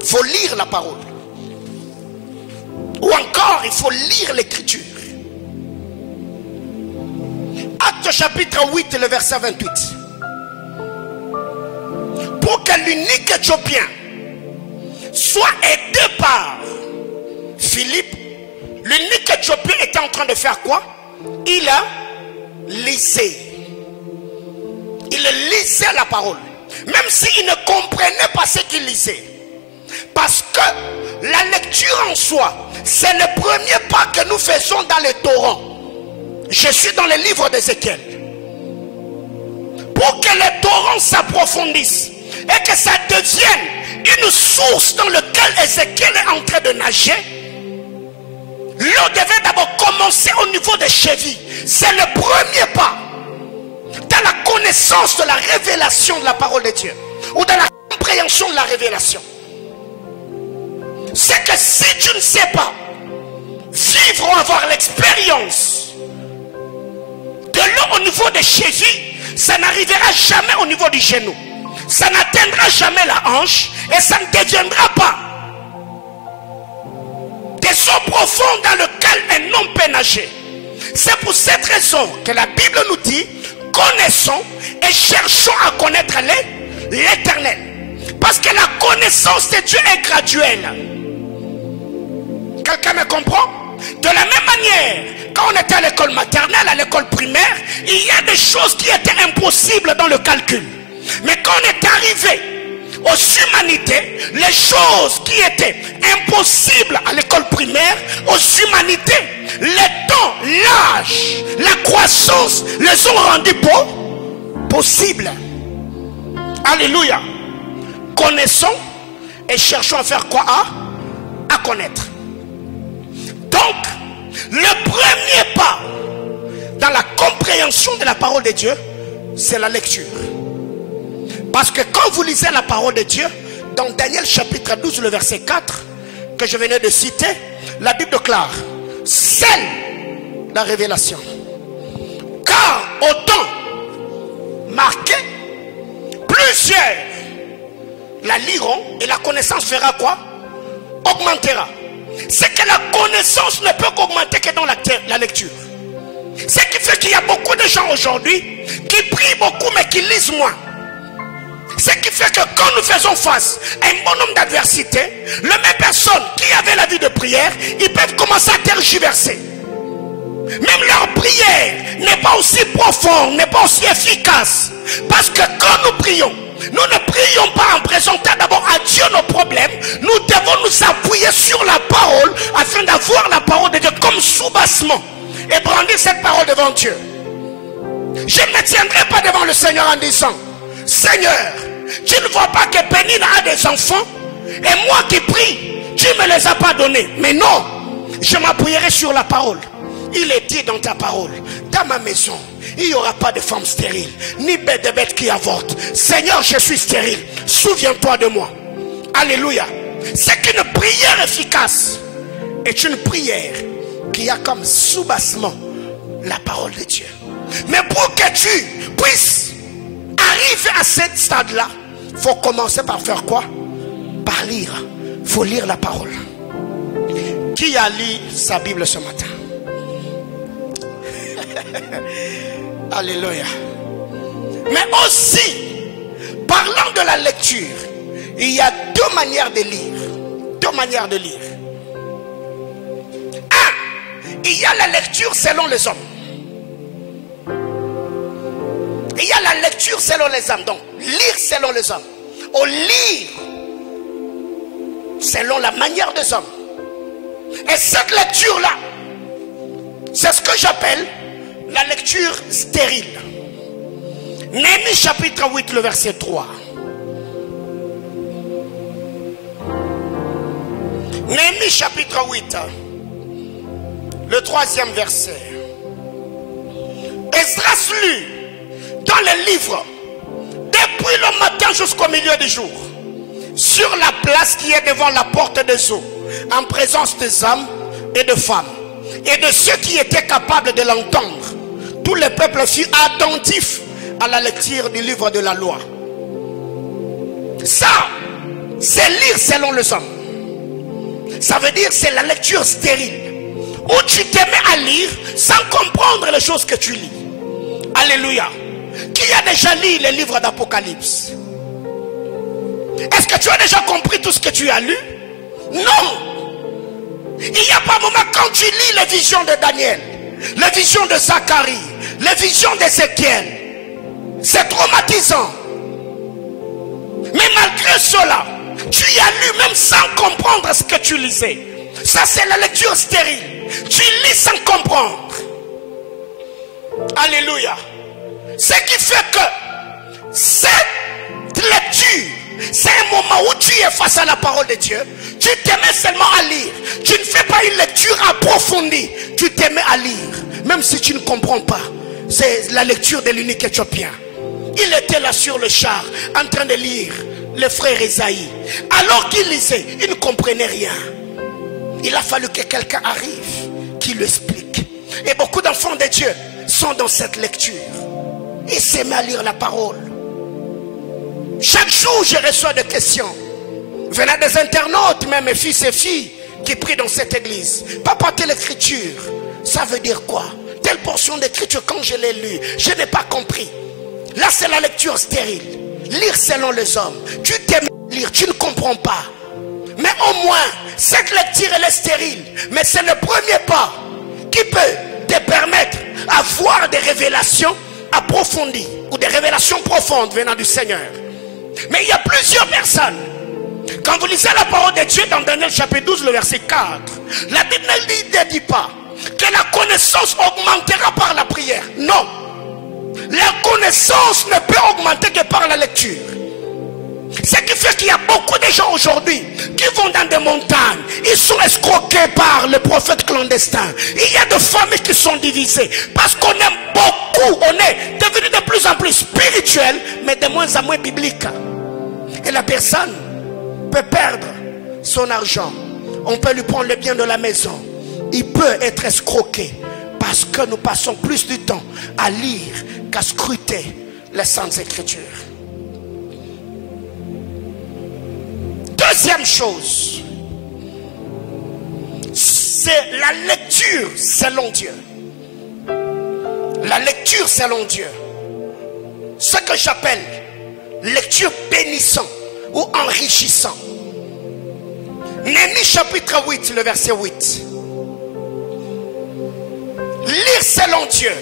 Il faut lire la parole. Ou encore, il faut lire l'écriture. Acte chapitre 8, le verset 28. Pour que l'unique Éthiopien soit aidé par Philippe, l'unique Éthiopien était en train de faire quoi? Il a lisait. Il lisait la parole. Même s'il ne comprenait pas ce qu'il lisait. Parce que la lecture en soi, c'est le premier pas que nous faisons dans le Torah. Je suis dans le livre d'Ézéchiel. Pour que le Torah s'approfondisse et que ça devienne une source dans laquelle Ézéchiel est en train de nager, l'eau devait d'abord commencer au niveau des chevilles. C'est le premier pas dans la connaissance de la révélation de la parole de Dieu, ou dans la compréhension de la révélation. C'est que si tu ne sais pas vivre ou avoir l'expérience de l'eau au niveau des chevilles, ça n'arrivera jamais au niveau du genou, ça n'atteindra jamais la hanche et ça ne deviendra pas des eaux profondes dans lesquelles un homme peut nager. C'est pour cette raison que la Bible nous dit: connaissons et cherchons à connaître l'éternel. Parce que la connaissance de Dieu est graduelle. Quelqu'un me comprend? De la même manière, quand on était à l'école maternelle, à l'école primaire, il y a des choses qui étaient impossibles dans le calcul. Mais quand on est arrivé aux humanités, les choses qui étaient impossibles à l'école primaire, aux humanités, le temps, l'âge, la croissance les ont rendus possibles. Alléluia. Connaissons et cherchons à faire quoi? À connaître. Donc, le premier pas dans la compréhension de la parole de Dieu, c'est la lecture. Parce que quand vous lisez la parole de Dieu, dans Daniel chapitre 12, le verset 4, que je venais de citer, la Bible déclare, c'est la révélation. Car au temps marqué, plusieurs la liront et la connaissance fera quoi? Augmentera. C'est que la connaissance ne peut qu'augmenter que dans la lecture. Ce qui fait qu'il y a beaucoup de gens aujourd'hui qui prient beaucoup mais qui lisent moins. Ce qui fait que quand nous faisons face à un bon nombre d'adversités, les mêmes personnes qui avaient la vie de prière, ils peuvent commencer à tergiverser. Même leur prière n'est pas aussi profonde, n'est pas aussi efficace. Parce que quand nous prions, nous ne prions pas en présentant d'abord à Dieu nos problèmes. Nous devons nous appuyer sur la parole afin d'avoir la parole de Dieu comme soubassement et brandir cette parole devant Dieu. Je ne me tiendrai pas devant le Seigneur en disant, Seigneur, tu ne vois pas que Pénine a des enfants et moi qui prie, tu ne me les as pas donnés. Mais non, je m'appuierai sur la parole. Il est dit dans ta parole, dans ma maison, il n'y aura pas de femme stérile, ni de bête qui avorte. Seigneur, je suis stérile. Souviens-toi de moi. Alléluia. C'est qu'une prière efficace est une prière qui a comme soubassement la parole de Dieu. Mais pour que tu puisses arriver à ce stade-là, il faut commencer par faire quoi? Par lire. Il faut lire la parole. Qui a lu sa Bible ce matin? Alléluia. Mais aussi, parlant de la lecture, il y a deux manières de lire. Deux manières de lire. Un, il y a la lecture selon les hommes. Il y a la lecture selon les hommes. Donc, lire selon les hommes. Ou lire selon la manière des hommes. Et cette lecture-là, c'est ce que j'appelle la lecture stérile. Néhémie chapitre 8, le verset 3. Néhémie chapitre 8, le 3e verset. Esdras lut dans le livre depuis le matin jusqu'au milieu du jour, sur la place qui est devant la porte des eaux, en présence des hommes et de femmes et de ceux qui étaient capables de l'entendre. Tout le peuple fut attentif à la lecture du livre de la loi. Ça, c'est lire selon les hommes. Ça veut dire c'est la lecture stérile, où tu te mets à lire sans comprendre les choses que tu lis. Alléluia. Qui a déjà lu les livres d'Apocalypse? Est-ce que tu as déjà compris tout ce que tu as lu? Non. Il n'y a pas un moment quand tu lis les visions de Daniel, les visions de Zacharie, les visions d'Ézéchiel, c'est traumatisant. Mais malgré cela, tu y as lu même sans comprendre ce que tu lisais. Ça, c'est la lecture stérile. Tu lis sans comprendre. Alléluia. Ce qui fait que cette lecture, c'est un moment où tu es face à la parole de Dieu. Tu te mets seulement à lire. Tu ne fais pas une lecture approfondie. Tu te mets à lire. Même si tu ne comprends pas. C'est la lecture de l'unique éthiopien. Il était là sur le char, en train de lire le frère Esaïe. Alors qu'il lisait, il ne comprenait rien. Il a fallu que quelqu'un arrive, qui lui explique. Et beaucoup d'enfants de Dieu sont dans cette lecture. Ils s'aiment à lire la parole. Chaque jour, je reçois des questions. Venant des internautes, même mes fils et filles, qui prient dans cette église. Papa, telle écriture, ça veut dire quoi? Telle portion d'écriture, quand je l'ai lue, je n'ai pas compris. Là, c'est la lecture stérile. lire selon les hommes. Tu t'aimes lire, tu ne comprends pas. Mais au moins, cette lecture elle est stérile. Mais c'est le premier pas qui peut te permettre d'avoir des révélations approfondies ou des révélations profondes venant du Seigneur. Mais il y a plusieurs personnes. Quand vous lisez la parole de Dieu dans Daniel chapitre 12, le verset 4, la Bible ne dit pas que la connaissance augmentera par la prière. Non. La connaissance ne peut augmenter que par la lecture. Ce qui fait qu'il y a beaucoup de gens aujourd'hui qui vont dans des montagnes. Ils sont escroqués par le prophète clandestin. Il y a des familles qui sont divisées parce qu'on aime beaucoup. On est devenu de plus en plus spirituel, mais de moins en moins biblique. Et la personne peut perdre son argent. On peut lui prendre le bien de la maison. Il peut être escroqué parce que nous passons plus du temps à lire qu'à scruter les Saintes Écritures. Deuxième chose, c'est la lecture selon Dieu. La lecture selon Dieu. Ce que j'appelle lecture bénissant ou enrichissant. Néhémie chapitre 8, le verset 8. Lire selon Dieu.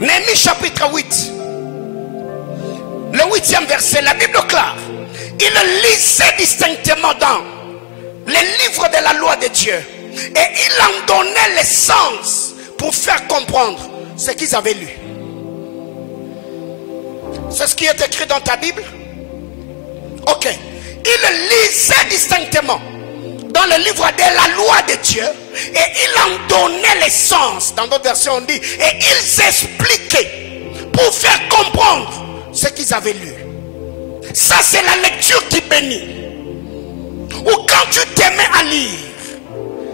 Néhémie chapitre 8. Le 8e verset, la Bible clare. Il lisait distinctement dans les livres de la loi de Dieu. Et il en donnait le sens pour faire comprendre ce qu'ils avaient lu. C'est ce qui est écrit dans ta Bible? Ok. Il lisait distinctement dans le livre de la loi de Dieu. Et il en donnait le sens. Dans d'autres versions on dit. Et ils expliquaient pour faire comprendre ce qu'ils avaient lu. Ça c'est la lecture qui bénit. Ou quand tu te mets à lire,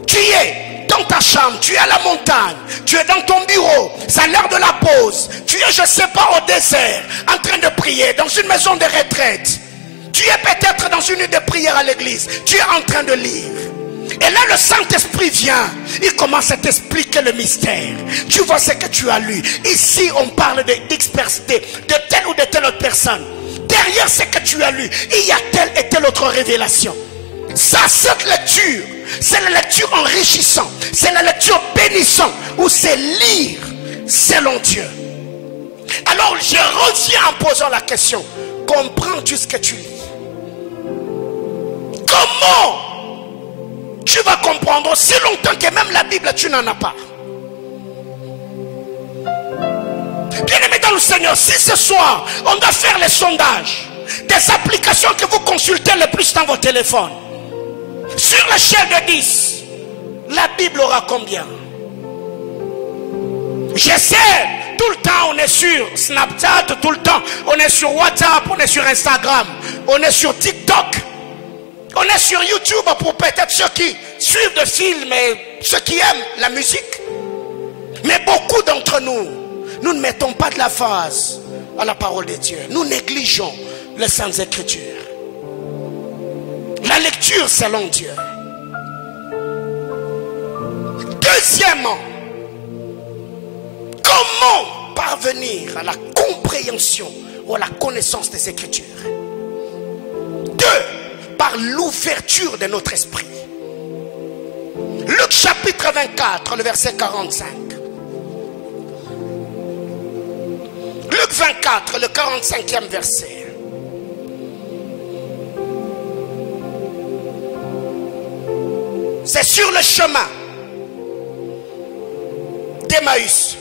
tu es dans ta chambre, tu es à la montagne, tu es dans ton bureau, c'est l'heure de la pause, tu es je ne sais pas au désert, en train de prier, dans une maison de retraite, tu es peut-être dans une nuit de prière à l'église, tu es en train de lire. Et là le Saint-Esprit vient, il commence à t'expliquer le mystère. Tu vois ce que tu as lu. Ici on parle d'expertise de telle ou de telle autre personne. Derrière ce que tu as lu, il y a telle et telle autre révélation. Ça, cette lecture, c'est la lecture enrichissante, c'est la lecture bénissante, ou c'est lire selon Dieu. Alors je reviens en posant la question, comprends-tu ce que tu lis? Comment tu vas comprendre si longtemps que même la Bible tu n'en as pas? Bien-aimés dans le Seigneur, si ce soir on doit faire les sondages des applications que vous consultez le plus dans vos téléphones, sur l'échelle de 10, la Bible aura combien? Je sais, tout le temps on est sur Snapchat, tout le temps on est sur WhatsApp, on est sur Instagram, on est sur TikTok, on est sur YouTube pour peut-être ceux qui suivent des films et ceux qui aiment la musique. Mais beaucoup d'entre nous, nous ne mettons pas de la phase à la parole de Dieu. Nous négligeons les Saintes Écritures. La lecture selon Dieu. Deuxièmement, comment parvenir à la compréhension ou à la connaissance des Écritures? 2. Par l'ouverture de notre esprit. Luc chapitre 24, le verset 45. Luc 24, le 45e verset. C'est sur le chemin d'Emmaüs.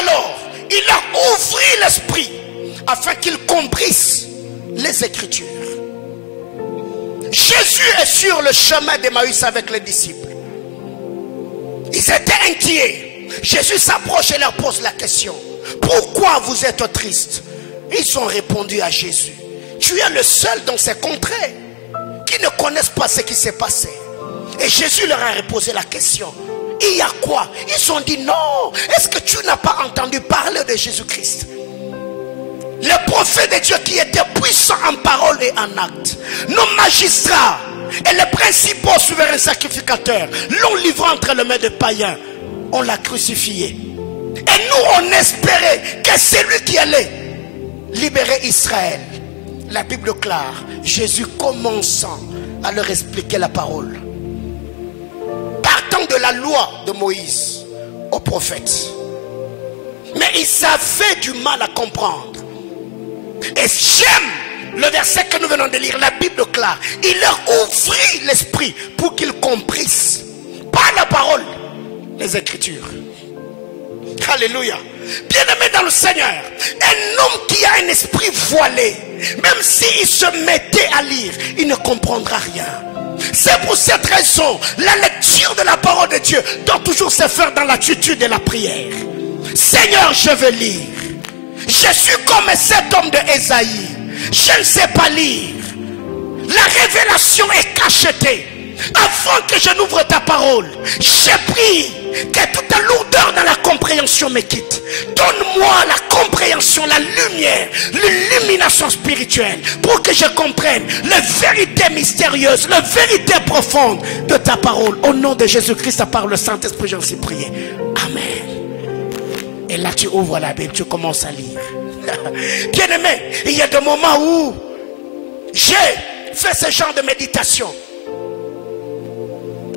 Alors, il a ouvert l'esprit afin qu'il comprisse les Écritures. Jésus est sur le chemin d'Emmaüs avec les disciples. Ils étaient inquiets. Jésus s'approche et leur pose la question. Pourquoi vous êtes tristes? Ils ont répondu à Jésus. Tu es le seul dans ces contrées qui ne connaissent pas ce qui s'est passé. Et Jésus leur a posé la question. Il y a quoi? Ils ont dit non. Est-ce que tu n'as pas entendu parler de Jésus-Christ? Le prophète de Dieu qui était puissant en parole et en acte. Nos magistrats et les principaux souverains sacrificateurs l'ont livré entre les mains des païens. On l'a crucifié. Et nous on espérait que c'est lui qui allait libérer Israël, la Bible clare, Jésus commençant à leur expliquer la parole. Partant de la loi de Moïse aux prophètes. Mais ils avaient du mal à comprendre. Et j'aime le verset que nous venons de lire, la Bible clare. Il leur ouvrit l'esprit pour qu'ils comprissent par la parole les Écritures. Alléluia. Bien-aimé dans le Seigneur, un homme qui a un esprit voilé, même s'il se mettait à lire, il ne comprendra rien. C'est pour cette raison, la lecture de la parole de Dieu doit toujours se faire dans l'attitude de la prière. Seigneur, je veux lire. Je suis comme cet homme de Ésaïe. Je ne sais pas lire. La révélation est cachetée. Avant que je n'ouvre ta parole, j'ai pris que toute la lourdeur dans la compréhension me quitte. Donne-moi la compréhension, la lumière, l'illumination spirituelle pour que je comprenne les vérités mystérieuses, les vérités profondes de ta parole. Au nom de Jésus-Christ, par le Saint-Esprit, j'en suis prié. Amen. Et là, tu ouvres la Bible, tu commences à lire. Bien-aimé, il y a des moments où j'ai fait ce genre de méditation.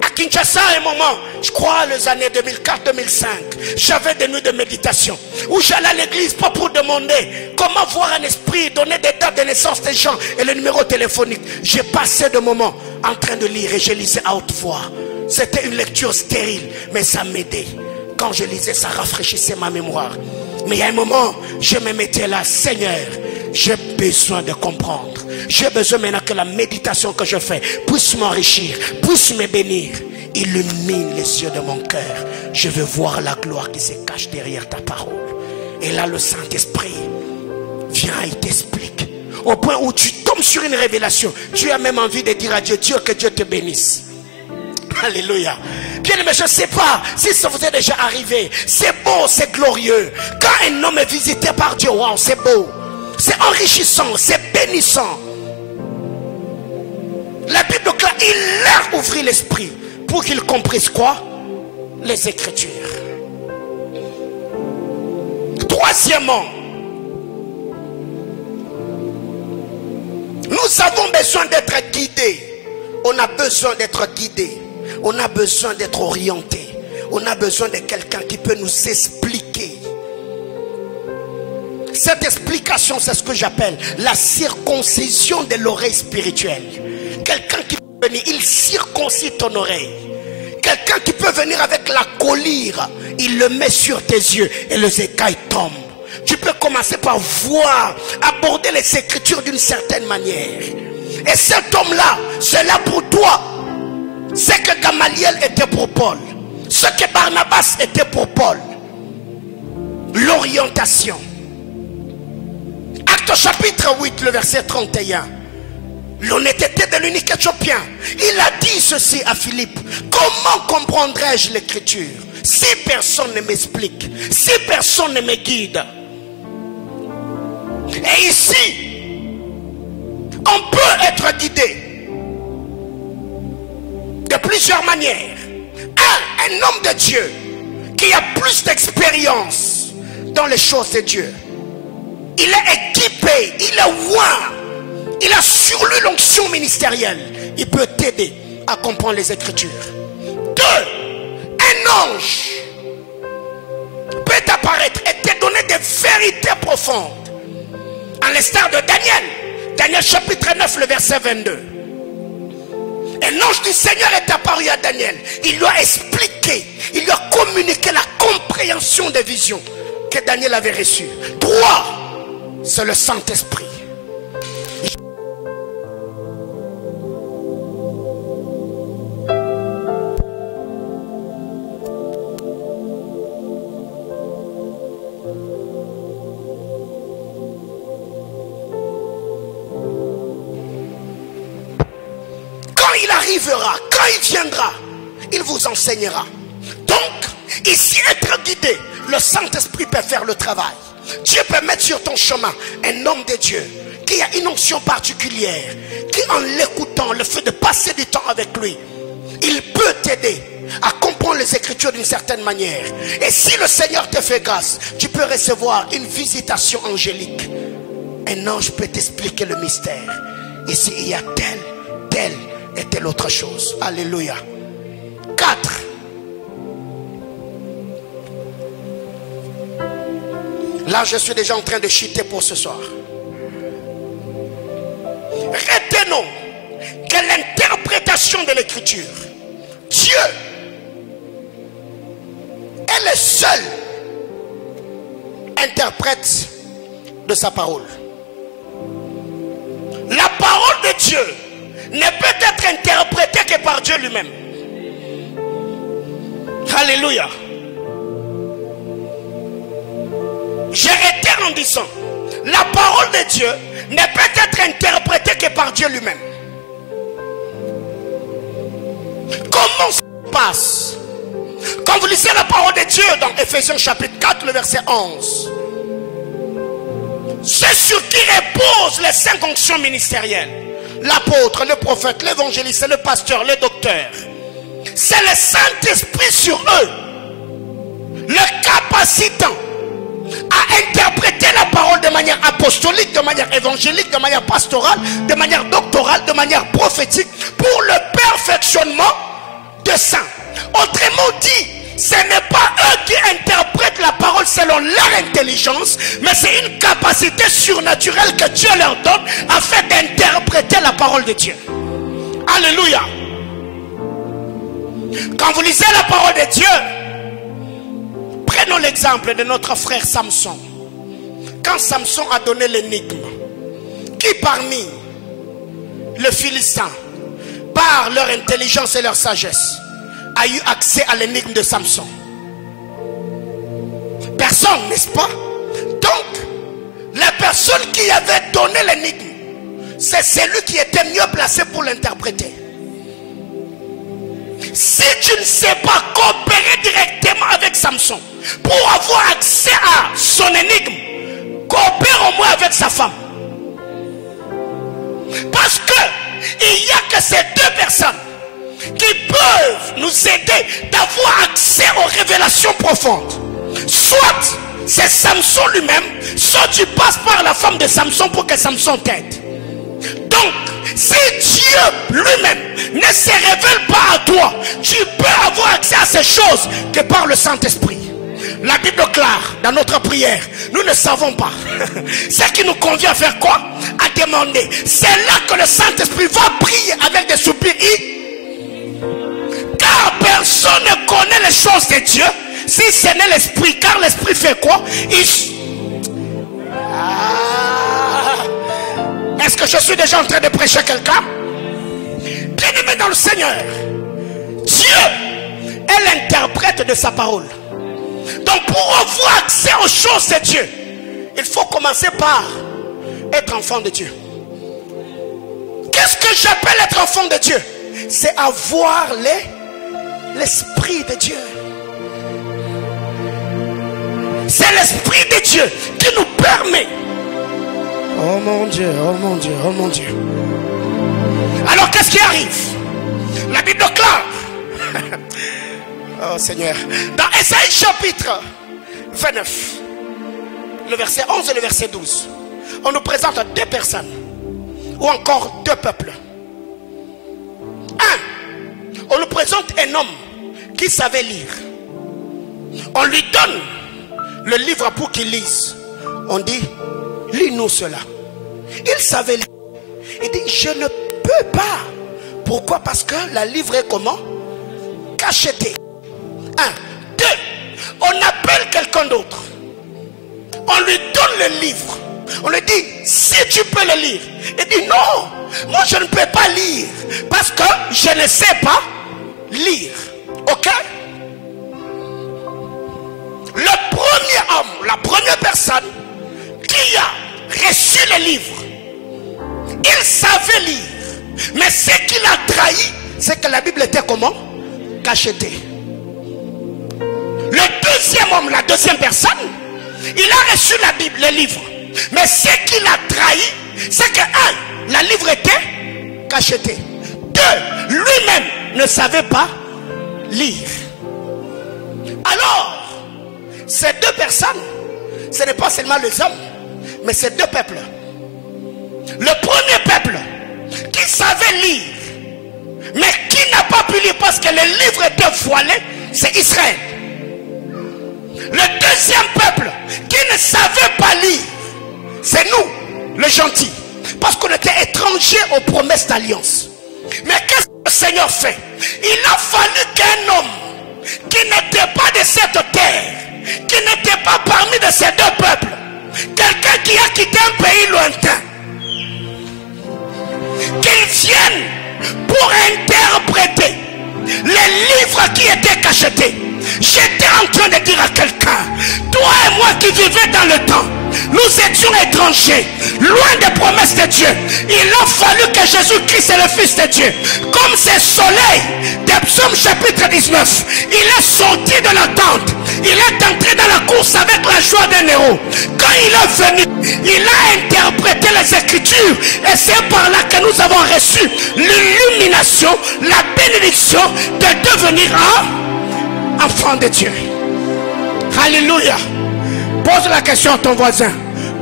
À Kinshasa, à un moment, je crois les années 2004-2005, j'avais des nuits de méditation où j'allais à l'église pas pour demander comment voir un esprit, donner des dates de naissance des gens et le numéro téléphonique. J'ai passé des moments en train de lire et je lisais à haute voix. C'était une lecture stérile, mais ça m'aidait. Quand je lisais, ça rafraîchissait ma mémoire. Mais il y a un moment, je me mettais là, Seigneur, j'ai besoin de comprendre. J'ai besoin maintenant que la méditation que je fais puisse m'enrichir, puisse me bénir. Illumine les yeux de mon cœur. Je veux voir la gloire qui se cache derrière ta parole. Et là, le Saint-Esprit vient, il t'explique. Au point où tu tombes sur une révélation, tu as même envie de dire à Dieu, Dieu, que Dieu te bénisse. Alléluia. Bien aimé, je ne sais pas si ça vous est déjà arrivé. C'est beau, c'est glorieux. Quand un homme est visité par Dieu, wow, c'est beau. C'est enrichissant, c'est bénissant. La Bible claire, il leur ouvrit l'esprit pour qu'ils comprissent quoi? Les Écritures. Troisièmement, nous avons besoin d'être guidés. On a besoin d'être guidés. On a besoin d'être orientés. On a besoin de quelqu'un qui peut nous expliquer. Cette explication, c'est ce que j'appelle la circoncision de l'oreille spirituelle. Quelqu'un qui peut venir, il circoncit ton oreille. Quelqu'un qui peut venir avec la collyre, il le met sur tes yeux et les écailles tombent. Tu peux commencer par voir, aborder les Écritures d'une certaine manière. Et cet homme-là, c'est là pour toi. Ce que Gamaliel était pour Paul, ce que Barnabas était pour Paul. L'orientation. Acte chapitre 8, le verset 31. L'honnêteté de l'unique Éthiopien. Il a dit ceci à Philippe. Comment comprendrai-je l'écriture si personne ne m'explique, si personne ne me guide? Et ici, on peut être guidé de plusieurs manières. Un homme de Dieu qui a plus d'expérience dans les choses de Dieu. Il est équipé, il est oint, il a sur lui l'onction ministérielle. Il peut t'aider à comprendre les Écritures. 2. Un ange peut apparaître et te donner des vérités profondes. À l'instar de Daniel. Daniel chapitre 9, le verset 22. Un ange du Seigneur est apparu à Daniel. Il lui a expliqué, il lui a communiqué la compréhension des visions que Daniel avait reçues. 3. C'est le Saint-Esprit. Il arrivera, quand il viendra, il vous enseignera. Donc, ici, être guidé, le Saint-Esprit peut faire le travail. Dieu peut mettre sur ton chemin un homme de Dieu qui a une onction particulière, qui en l'écoutant, le fait de passer du temps avec lui, il peut t'aider à comprendre les Écritures d'une certaine manière. Et si le Seigneur te fait grâce, tu peux recevoir une visitation angélique Un ange peut t'expliquer le mystère. Ici, il y a telle et telle autre chose. Alléluia. 4. Là, je suis déjà en train de chuter pour ce soir. Retenons que l'interprétation de l'écriture, Dieu est le seul interprète de sa parole. La parole de Dieu ne peut être interprétée que par Dieu lui-même. Alléluia. Je réitère en disant, la parole de Dieu ne peut être interprétée que par Dieu lui-même. Comment ça se passe? Quand vous lisez la parole de Dieu dans Ephésiens chapitre 4, le verset 11, c'est sur qui reposent les 5 fonctions ministérielles. L'apôtre, le prophète, l'évangéliste, le pasteur, le docteur. C'est le Saint-Esprit sur eux, le capacitant à interpréter la parole de manière apostolique, de manière évangélique, de manière pastorale, de manière doctorale, de manière prophétique, pour le perfectionnement des saints. Autrement dit, ce n'est pas eux qui interprètent la parole selon leur intelligence, mais c'est une capacité surnaturelle que Dieu leur donne afin d'interpréter la parole de Dieu. Alléluia. Quand vous lisez la parole de Dieu, prenons l'exemple de notre frère Samson. Quand Samson a donné l'énigme, qui parmi les Philistins, par leur intelligence et leur sagesse, a eu accès à l'énigme de Samson? Personne, n'est-ce pas? Donc, la personne qui avait donné l'énigme, c'est celui qui était mieux placé pour l'interpréter. Si tu ne sais pas coopérer directement avec Samson pour avoir accès à son énigme, coopère au moins avec sa femme. Parce que il n'y a que ces 2 personnes qui peuvent nous aider d'avoir accès aux révélations profondes. Soit c'est Samson lui-même, soit tu passes par la femme de Samson pour que Samson t'aide. Donc, si Dieu lui-même ne se révèle pas à toi, tu peux avoir accès à ces choses que par le Saint-Esprit. La Bible déclare dans notre prière, nous ne savons pas. Ce qui nous convient à faire quoi? À demander. C'est là que le Saint-Esprit va prier avec des soupirs. Car personne ne connaît les choses de Dieu si ce n'est l'Esprit. Car l'Esprit fait quoi? Est-ce que je suis déjà en train de prêcher quelqu'un? Bien-aimé dans le Seigneur, Dieu est l'interprète de sa parole. Donc pour avoir accès aux choses de Dieu, il faut commencer par être enfant de Dieu. Qu'est-ce que j'appelle être enfant de Dieu? C'est avoir l'Esprit de Dieu. C'est l'Esprit de Dieu qui nous permet. Oh mon Dieu, oh mon Dieu, oh mon Dieu. Alors qu'est-ce qui arrive? La Bible déclare. Oh Seigneur. Dans Ésaïe chapitre 29, le verset 11 et le verset 12, on nous présente 2 personnes, ou encore 2 peuples. On nous présente un homme qui savait lire. On lui donne le livre pour qu'il lise. On dit, lis-nous cela. Il savait lire. Il dit, je ne peux pas. Pourquoi? Parce que la livre est comment? Cachetée. 1. 2. On appelle quelqu'un d'autre. On lui donne le livre. On lui dit, si tu peux le lire. Il dit, non, moi je ne peux pas lire. Parce que je ne sais pas lire. Ok? Le premier homme, la première personne qui a reçu le livre, il savait lire. Mais ce qui l'a trahi, c'est que la Bible était comment? Cachetée. Le deuxième homme, la deuxième personne, il a reçu la Bible, le livre. Mais ce qui l'a trahi, c'est que 1, la livre était cachetée. 2, lui-même ne savait pas lire. Alors, ces 2 personnes, ce n'est pas seulement les hommes, mais ces 2 peuples. Le premier peuple qui savait lire, mais qui n'a pas pu lire parce que le livre était voilé, c'est Israël. Le deuxième peuple qui ne savait pas lire, c'est nous, les gentils, parce qu'on était étrangers aux promesses d'alliance. Mais qu'est-ce que le Seigneur fait? Il a fallu qu'un homme qui n'était pas de cette terre, qui n'était pas parmi de ces deux peuples, quelqu'un qui a quitté un pays lointain, qu'il vienne pour interpréter les livres qui étaient cachetés. J'étais en train de dire à quelqu'un, toi et moi qui vivions dans le temps, nous étions étrangers, loin des promesses de Dieu. Il a fallu que Jésus-Christ est le Fils de Dieu. Comme ce soleil de Psaume chapitre 19, il est sorti de la tente, il est entré dans la course avec la joie d'un héros. Quand il est venu, il a interprété les Écritures, et c'est par là que nous avons reçu l'illumination, la bénédiction de devenir un enfant de Dieu. Alléluia. Pose la question à ton voisin.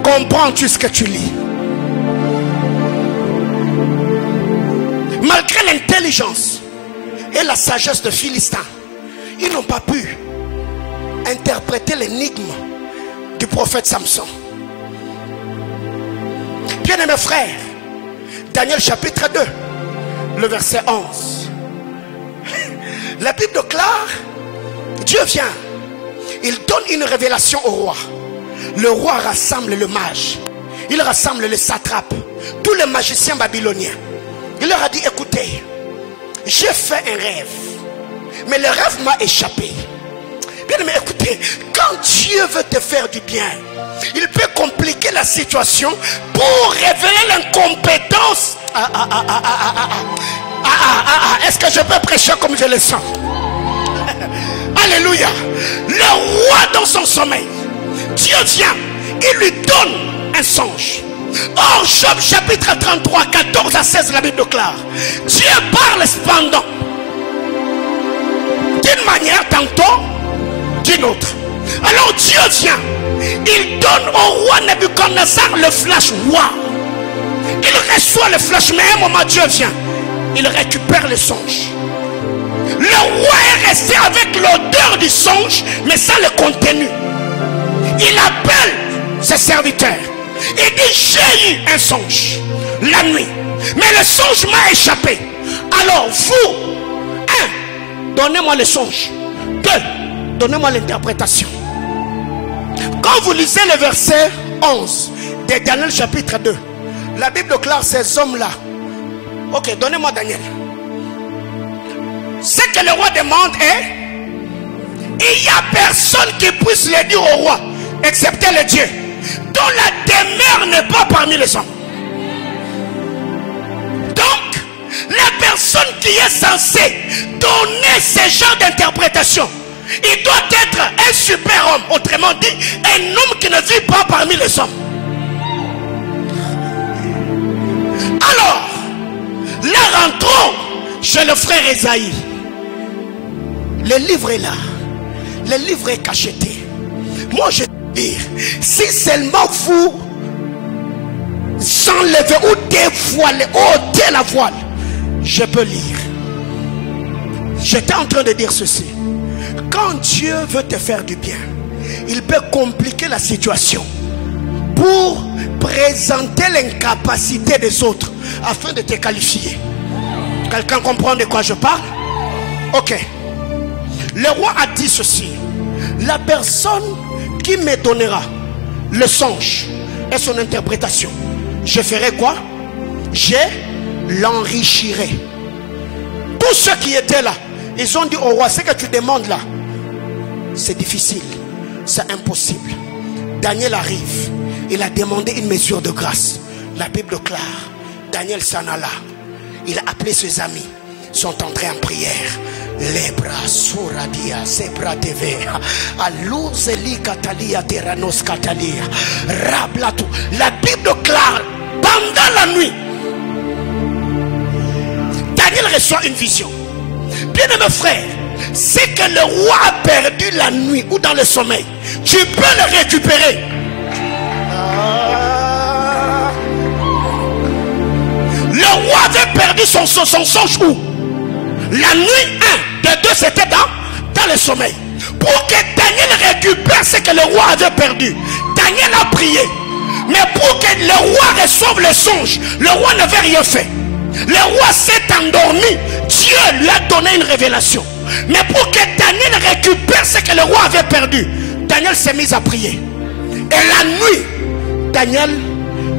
Comprends-tu ce que tu lis? Malgré l'intelligence et la sagesse de Philistins, ils n'ont pas pu interpréter l'énigme du prophète Samson. Bien-aimés frères, Daniel chapitre 2, le verset 11. La Bible déclare, Dieu vient, il donne une révélation au roi. Le roi rassemble le mage, il rassemble les satrapes, tous les magiciens babyloniens. Il leur a dit, écoutez, j'ai fait un rêve, mais le rêve m'a échappé. Bien aimé, écoutez, quand Dieu veut te faire du bien, il peut compliquer la situation pour révéler l'incompétence. Est-ce que je peux prêcher comme je le sens? Alléluia. Le roi dans son sommeil, Dieu vient, il lui donne un songe. Or, Job chapitre 33, 14 à 16, la Bible déclare, Dieu parle cependant d'une manière, tantôt d'une autre. Alors Dieu vient, il donne au roi Nebuchadnezzar le flash. Wow. Il reçoit le flash, mais à un moment Dieu vient, il récupère le songe. Le roi est resté avec l'odeur du songe, mais sans le contenu. Il appelle ses serviteurs. Il dit, j'ai eu un songe la nuit, mais le songe m'a échappé. Alors vous, donnez-moi le songe. 2, donnez-moi l'interprétation. Quand vous lisez le verset 11 de Daniel chapitre 2, la Bible déclare ces hommes-là. Ok, donnez-moi Daniel. Ce que le roi demande est, il n'y a personne qui puisse le dire au roi, excepté le Dieu, dont la demeure n'est pas parmi les hommes. Donc, la personne qui est censée donner ce genre d'interprétation, il doit être un super homme, autrement dit, un homme qui ne vit pas parmi les hommes. Alors, là rentrons chez le frère Esaïe. Le livre est là, le livre est cacheté. Moi je veux dire, si seulement vous enlevez ou dévoilez, ôtez la voile, je peux lire. J'étais en train de dire ceci. Quand Dieu veut te faire du bien, il peut compliquer la situation pour présenter l'incapacité des autres afin de te qualifier. Quelqu'un comprend de quoi je parle? Ok. Le roi a dit ceci: la personne qui me donnera le songe et son interprétation, je ferai quoi? Je l'enrichirai. Tous ceux qui étaient là, ils ont dit au roi, ce que tu demandes là, c'est difficile, c'est impossible. Daniel arrive, il a demandé une mesure de grâce. La Bible déclare, Daniel s'en alla, il a appelé ses amis, sont entrés en prière. Lebra suradia zebra teve aluzeli katalia teranos katalia rablatu. La Bible déclare, pendant la nuit, Daniel reçoit une vision. Bien aimé frère, c'est que le roi a perdu la nuit ou dans le sommeil, tu peux le récupérer. Le roi avait perdu son songe où? La nuit 1. De 2, c'était dans le sommeil. Pour que Daniel récupère ce que le roi avait perdu, Daniel a prié. Mais pour que le roi reçoive le songe, le roi n'avait rien fait. Le roi s'est endormi. Dieu lui a donné une révélation. Mais pour que Daniel récupère ce que le roi avait perdu, Daniel s'est mis à prier. Et la nuit, Daniel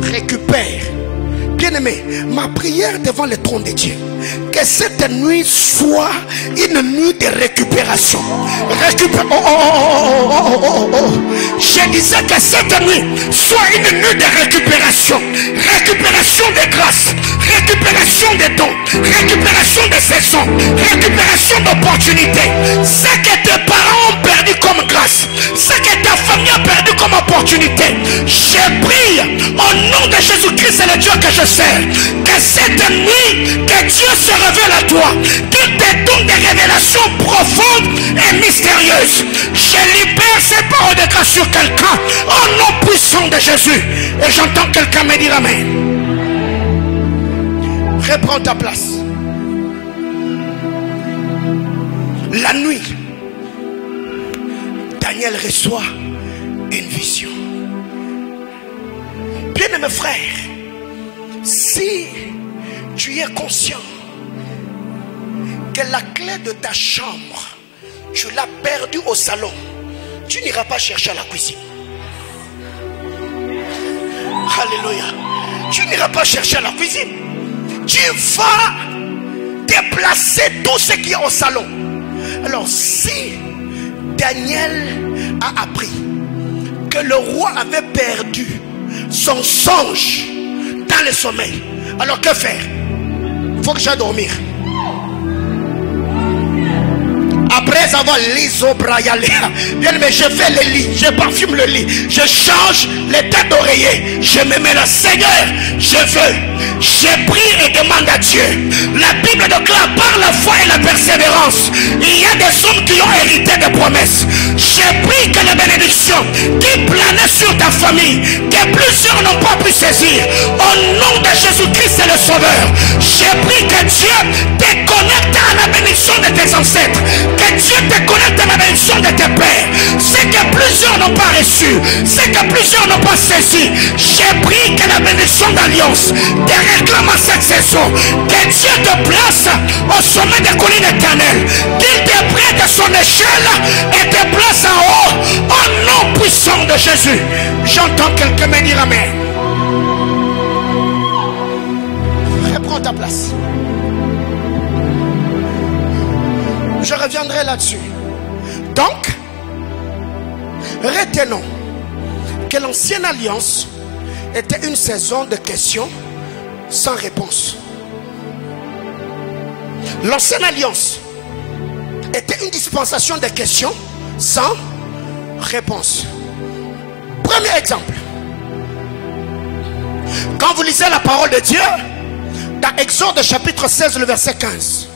récupère. Bien-aimé, ma prière devant le trône de Dieu, que cette nuit soit une nuit de récupération. Je disais que cette nuit soit une nuit de récupération. Récupération de grâce, récupération de dons, récupération de saisons, récupération d'opportunités. Ce que tes parents ont perdu comme grâce, ce que ta famille a perdu comme opportunité, je prie au nom de Jésus-Christ, c'est le Dieu que je sers, que cette nuit, que Dieu se révèle à toi, qu'il te donne des révélations profondes et mystérieuses. Je libère ces paroles de grâce sur quelqu'un au nom puissant de Jésus. Et j'entends quelqu'un me dire amen. Reprends ta place. La nuit, Daniel reçoit une vision. Bien-aimé frère, si tu es conscient que la clé de ta chambre, tu l'as perdue au salon, tu n'iras pas chercher à la cuisine. Alléluia. Tu n'iras pas chercher à la cuisine. Tu vas déplacer tout ce qui est au salon. Alors si Daniel a appris que le roi avait perdu son songe dans le sommeil, alors que faire? Il faut que j'aille dormir. Après avoir bien, mais je fais le lit, je parfume le lit, je change les têtes d'oreiller, je me mets le Seigneur, je prie et demande à Dieu. La Bible déclare par la foi et la persévérance, il y a des hommes qui ont hérité des promesses. Je prie que les bénédictions qui planaient sur ta famille, que plusieurs n'ont pas pu saisir, au nom de Jésus-Christ c'est le Sauveur, je prie que Dieu te connecte à la bénédiction de tes ancêtres, que Dieu te connecte à la bénédiction de tes pères. C'est que plusieurs n'ont pas reçu, c'est que plusieurs n'ont pas saisi. J'ai pris que la bénédiction d'alliance te réclame à cette saison. Que Dieu te place au sommet des collines éternelles, qu'il te prenne de son échelle et te place en haut au nom puissant de Jésus. J'entends quelqu'un me dire amen. Reprends ta place. Je reviendrai là-dessus. Donc, retenons que l'ancienne alliance était une saison de questions sans réponse. L'ancienne alliance était une dispensation de questions sans réponse. Premier exemple. Quand vous lisez la parole de Dieu, dans Exode chapitre 16, le verset 15,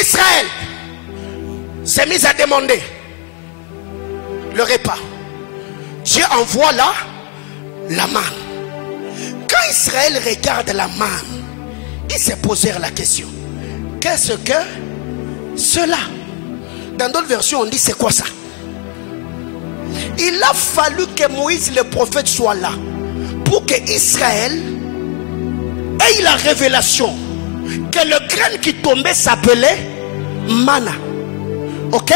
Israël s'est mis à demander le repas. Dieu envoie là la manne. Quand Israël regarde la manne, il s'est posé la question: qu'est-ce que cela? Dans d'autres versions on dit c'est quoi ça? Il a fallu que Moïse le prophète soit là pour que Israël ait la révélation que le grain qui tombait s'appelait manna. Ok?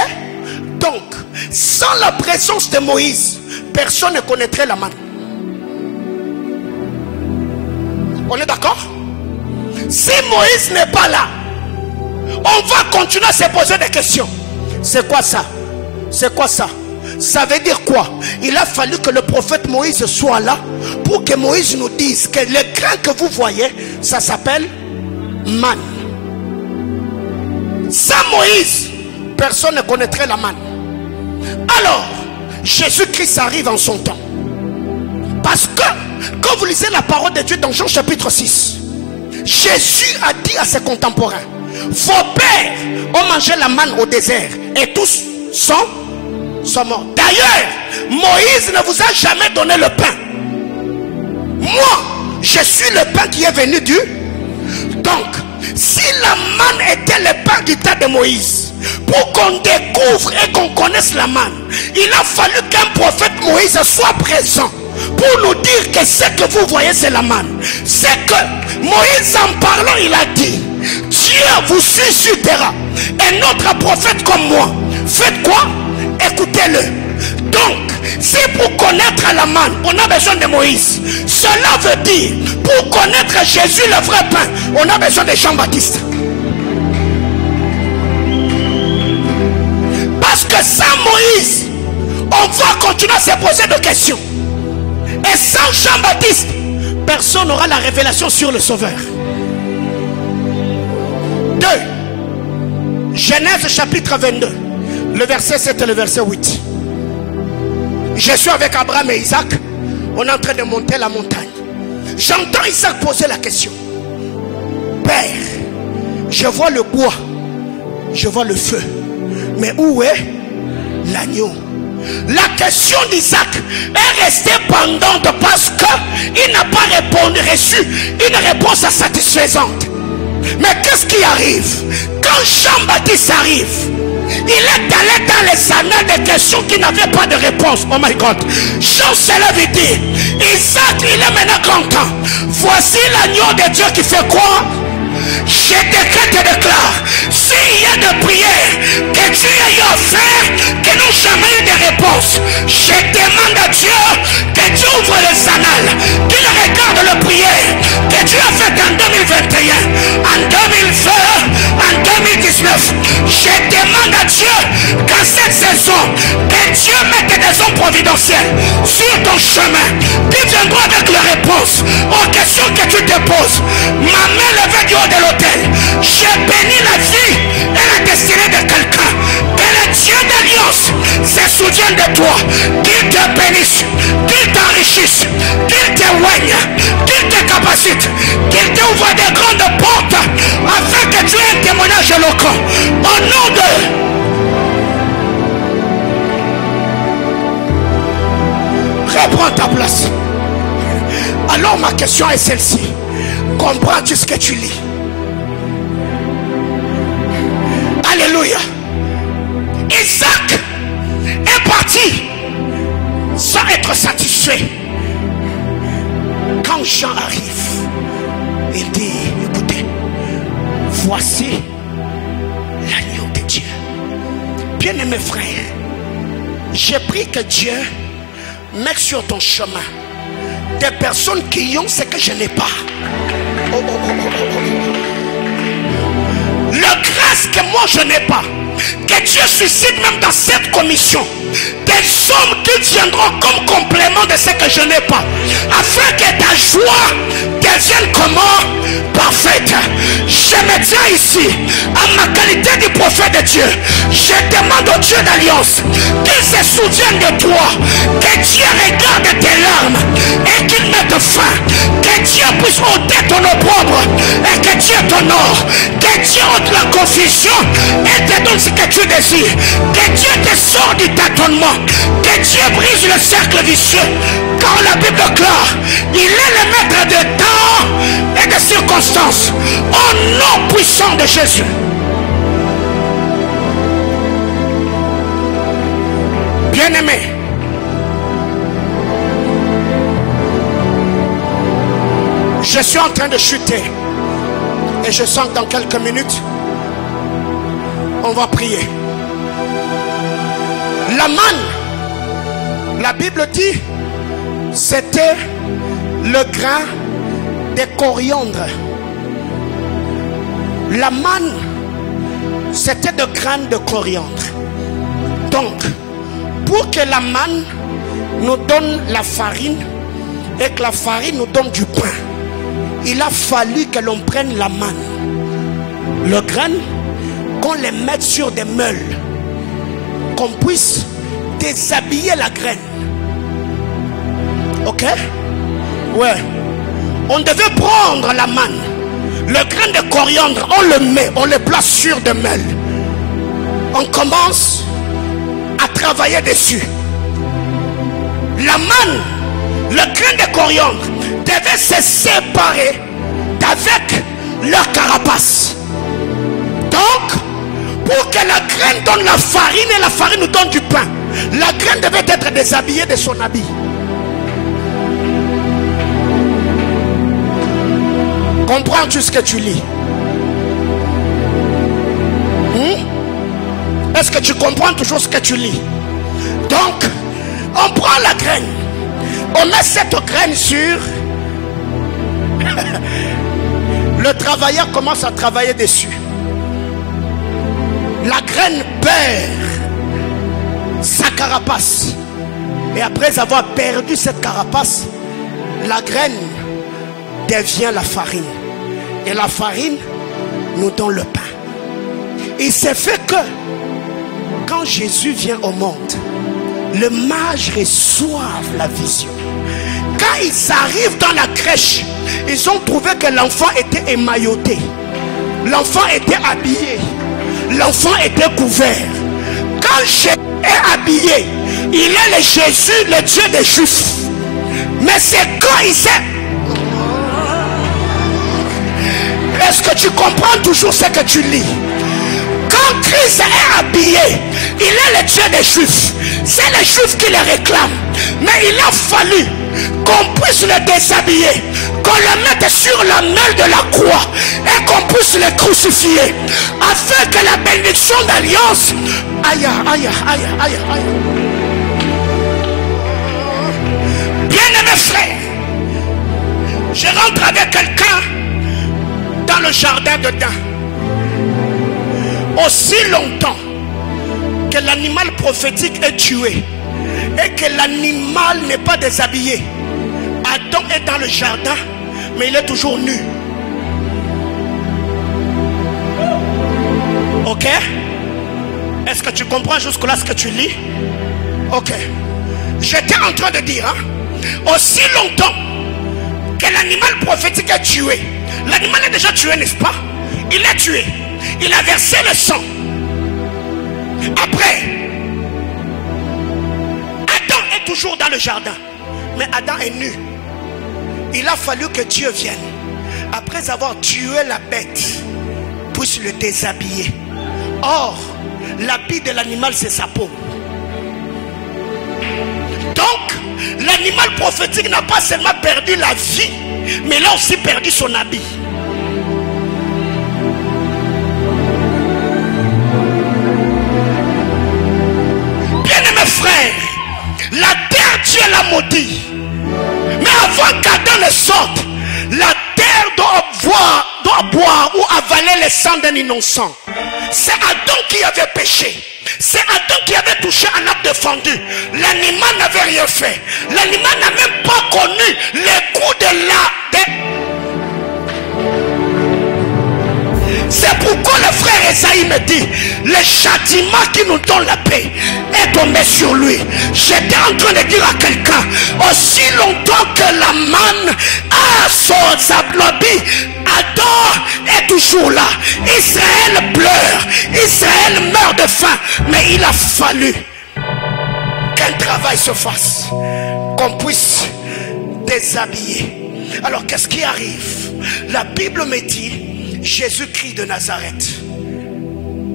Donc, sans la présence de Moïse, personne ne connaîtrait la manne. On est d'accord? Si Moïse n'est pas là, on va continuer à se poser des questions. C'est quoi ça? C'est quoi ça? Ça veut dire quoi? Il a fallu que le prophète Moïse soit là pour que Moïse nous dise que le grain que vous voyez, ça s'appelle manne. Sans Moïse, personne ne connaîtrait la manne. Alors, Jésus-Christ arrive en son temps. Parce que, quand vous lisez la parole de Dieu dans Jean chapitre 6, Jésus a dit à ses contemporains: vos pères ont mangé la manne au désert et tous sont morts. D'ailleurs, Moïse ne vous a jamais donné le pain. Moi, je suis le pain qui est venu du Donc, si la manne était le pain du temps de Moïse, pour qu'on découvre et qu'on connaisse la manne, il a fallu qu'un prophète Moïse soit présent pour nous dire que ce que vous voyez c'est la manne. C'est que Moïse en parlant il a dit, Dieu vous suscitera un autre prophète comme moi. Faites quoi? Écoutez-le. Donc, si pour connaître la manne, on a besoin de Moïse, cela veut dire, pour connaître Jésus le vrai pain, on a besoin de Jean-Baptiste. Parce que sans Moïse, on va continuer à se poser des questions. Et sans Jean-Baptiste, personne n'aura la révélation sur le Sauveur. 2. Genèse chapitre 22. Le verset 7 et le verset 8. Je suis avec Abraham et Isaac. On est en train de monter la montagne. J'entends Isaac poser la question. Père, je vois le bois, je vois le feu, mais où est l'agneau? La question d'Isaac est restée pendante parce qu'il n'a pas reçu une réponse satisfaisante. Mais qu'est-ce qui arrive? Quand Jean-Baptiste arrive, il est allé dans les annales des questions qui n'avaient pas de réponse. Oh my God. Jean se lève et dit, Isaac, il est maintenant content. Voici l'agneau de Dieu qui fait quoi? Je décrète et déclare, s'il y a de prières que Dieu ait offert, que nous jamais eu de réponse, je demande à Dieu que Dieu ouvre les annales, qu'il regarde les prières que Dieu a faites en 2021, en 2020, en 2019. Je demande à Dieu qu'en cette saison, que Dieu mette des hommes providentiels sur ton chemin, qui viendront avec les réponses aux questions que tu te poses. Ma main levée du haut de l'autel, j'ai béni la vie et la destinée de quelqu'un. Que le Dieu d'alliance se souvienne de toi, qu'il te bénisse, qu'il t'enrichisse, qu'il t'éloigne, qu'il te capacite, qu'il t'ouvre des grandes portes afin que tu aies un témoignage éloquent. Au nom de... Reprends ta place. Alors ma question est celle-ci. Comprends-tu ce que tu lis? Alléluia. Isaac est parti sans être satisfait. Quand Jean arrive, il dit, écoutez, voici l'agneau de Dieu. Bien-aimé frère, j'ai pris que Dieu mette sur ton chemin des personnes qui ont ce que je n'ai pas. Oh, oh, oh, oh, oh, oh. Le grâce que moi je n'ai pas, que Dieu suscite même dans cette commission des hommes qui viendront comme complément de ce que je n'ai pas, afin que ta joie devienne comment? Parfaite. Je me tiens ici en ma qualité de prophète de Dieu. Je demande au Dieu d'alliance qu'il se souvienne de toi, que Dieu regarde tes larmes et qu'il mette fin, que Dieu puisse ôter ton opprobre et que Dieu t'honore, que Dieu ôte la confusion et te donne ce que tu désires, que Dieu te sort du tâtonnement, que Dieu brise le cercle vicieux, car la Bible déclare, il est le maître de temps et de circonstances, au nom puissant de Jésus. Bien-aimé, je suis en train de chuter et je sens que dans quelques minutes on va prier. La manne, la Bible dit, c'était le grain de coriandre. La manne, c'était de graines de coriandre. Donc, pour que la manne nous donne la farine et que la farine nous donne du pain, il a fallu que l'on prenne la manne, le grain, qu'on les mette sur des meules, qu'on puisse déshabiller la graine. Ok? Ouais. On devait prendre la manne, le grain de coriandre, on le met, on le place sur des meules. On commence à travailler dessus. La manne, le grain de coriandre devait se séparer d'avec leur carapace. Donc, pour que la graine donne la farine et la farine nous donne du pain, la graine devait être déshabillée de son habit. Comprends-tu ce que tu lis? Est-ce que tu comprends toujours ce que tu lis? Donc, on prend la graine, on met cette graine sur... Le travailleur commence à travailler dessus. La graine perd sa carapace. Et après avoir perdu cette carapace, la graine devient la farine. Et la farine nous donne le pain. Il s'est fait que quand Jésus vient au monde, les mages reçoivent la vision. Quand ils arrivent dans la crèche, ils ont trouvé que l'enfant était émailloté, l'enfant était habillé, l'enfant était couvert. Quand Jésus est habillé, il est le Jésus, le Dieu des Juifs. Mais c'est quand il s'est... Est-ce que tu comprends toujours ce que tu lis? Quand Christ est habillé, il est le Dieu des Juifs. C'est les Juifs qui le réclament. Mais il a fallu qu'on puisse le déshabiller, qu'on le mette sur la meule de la croix et qu'on puisse le crucifier, afin que la bénédiction d'alliance... Aïe, aïe, aïe, aïe, aïe. Bien-aimés frères, je rentre avec quelqu'un dans le jardin dedans. Aussi longtemps que l'animal prophétique est tué et que l'animal n'est pas déshabillé, Adam est dans le jardin, mais il est toujours nu. Ok? Est-ce que tu comprends jusque-là ce que tu lis? Ok. J'étais en train de dire, aussi longtemps que l'animal prophétique est tué, l'animal est déjà tué, n'est-ce pas? Il est tué. Il a versé le sang. Après, Adam est toujours dans le jardin, mais Adam est nu. Il a fallu que Dieu vienne, après avoir tué la bête, puisse le déshabiller. Or, l'habit de l'animal, c'est sa peau. Donc, l'animal prophétique n'a pas seulement perdu la vie, mais il a aussi perdu son habit. Frère, la terre, Dieu l'a maudit. Mais avant qu'Adam ne sorte, la terre doit boire ou avaler le sang d'un innocent. C'est Adam qui avait péché. C'est Adam qui avait touché un arbre défendu. L'animal n'avait rien fait. L'animal n'a même pas connu les coups de C'est pourquoi le frère Esaïe me dit, le châtiment qui nous donne la paix est tombé sur lui. J'étais en train de dire à quelqu'un, aussi longtemps que la manne a son habit, Adam est toujours là. Israël pleure, Israël meurt de faim, mais il a fallu qu'un travail se fasse, qu'on puisse déshabiller. Alors qu'est-ce qui arrive? La Bible me dit, Jésus-Christ de Nazareth,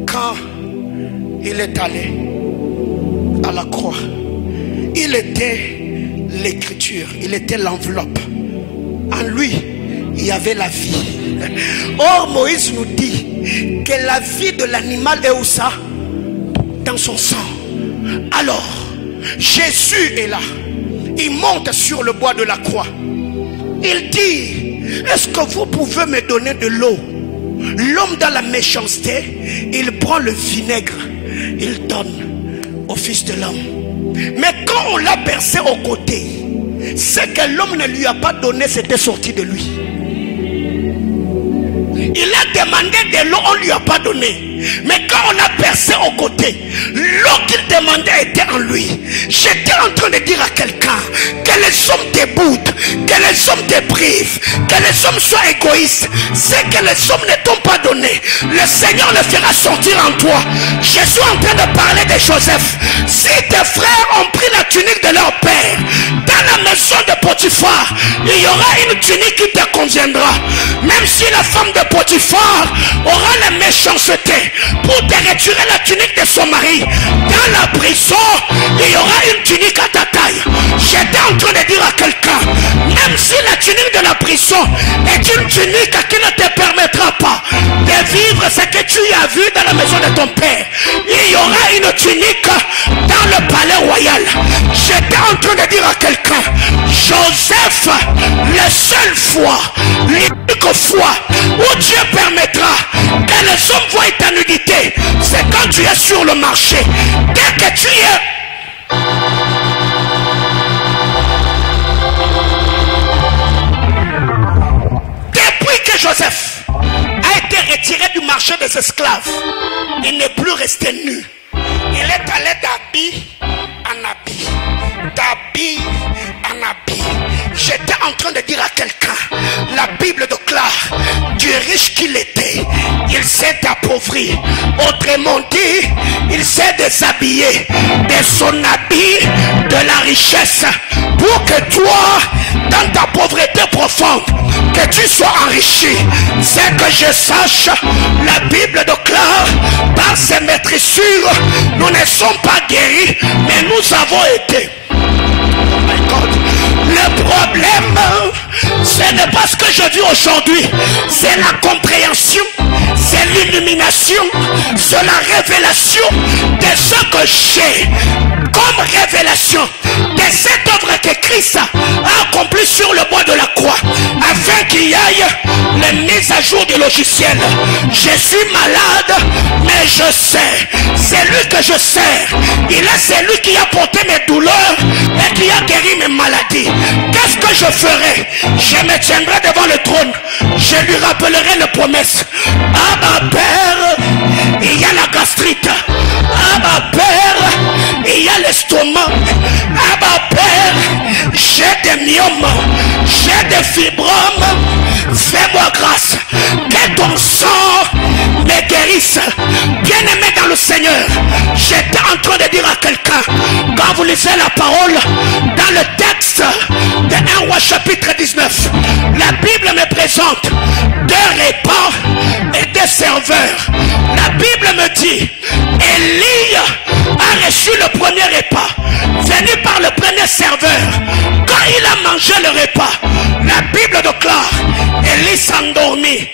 quand il est allé à la croix, il était l'écriture, il était l'enveloppe. En lui, il y avait la vie. Or, Moïse nous dit que la vie de l'animal est où ça? Dans son sang. Alors, Jésus est là. Il monte sur le bois de la croix. Il dit, est-ce que vous pouvez me donner de l'eau? L'homme dans la méchanceté, il prend le vinaigre, il donne au fils de l'homme. Mais quand on l'a percé au côté, ce que l'homme ne lui a pas donné, c'était sorti de lui. Il a demandé de l'eau, on ne lui a pas donné. Mais quand on a percé au côté, l'eau qu'il demandait était en lui. J'étais en train de dire à quelqu'un que les hommes te boudent, que les hommes te privent, que les hommes soient égoïstes. C'est que les hommes ne t'ont pas donné, le Seigneur le fera sortir en toi. Je suis en train de parler de Joseph. Si tes frères ont pris la tunique de leur père dans la maison de Potiphar, Potiphar, il y aura une tunique qui te conviendra. Même si la femme de Potiphar aura la méchanceté pour te retirer la tunique de son mari, dans la prison, il y aura une tunique à ta taille. J'étais en train de dire à quelqu'un, même si la tunique de la prison est une tunique qui ne te permettra pas de vivre ce que tu as vu dans la maison de ton père, il y aura une tunique dans le palais royal. J'étais en train de dire à quelqu'un, Joseph, la seule fois, l'unique fois où Dieu permettra que les hommes voient ta nudité, c'est quand tu es sur le marché. Dès que tu es... Depuis que Joseph a été retiré du marché des esclaves, il n'est plus resté nu. Il est allé d'habit en habit, d'habit en habit. J'étais en train de dire à quelqu'un, la Bible déclare, du riche qu'il était, il s'est appauvri. Autrement dit, il s'est déshabillé de son habit de la richesse pour que toi, dans ta pauvreté profonde, que tu sois enrichi. C'est que je sache, la Bible déclare, par ses maîtrissures, nous ne sommes pas guéris, mais nous avons été. Le problème, ce n'est pas ce que je vis aujourd'hui, c'est la compréhension, c'est l'illumination, c'est la révélation de ce que j'ai comme révélation de cette œuvre que Christ a accomplie sur le bois de la croix, afin qu'il y aille les mises à jour du logiciel. Je suis malade, mais je sais, c'est lui que je sers. Il est celui qui a porté mes douleurs et qui a guéri mes maladies. Qu'est-ce que je ferai? Je me tiendrai devant le trône, je lui rappellerai les promesses. Ah ma Père, il y a la gastrite. Ah ma Père, il y a l'estomac. Ah ma Père, j'ai des myomes, j'ai des fibromes. Fais-moi grâce, que ton sang me guérisse. Bien-aimé dans le Seigneur, j'étais en train de dire à quelqu'un, quand vous lisez la parole dans le texte de 1 Roi chapitre 19, la Bible me présente 2 repas et 2 serveurs. La Bible me dit, Élie a reçu le premier repas venu par le premier serveur. Quand il a mangé le repas, la Bible déclare, Élie s'endormit,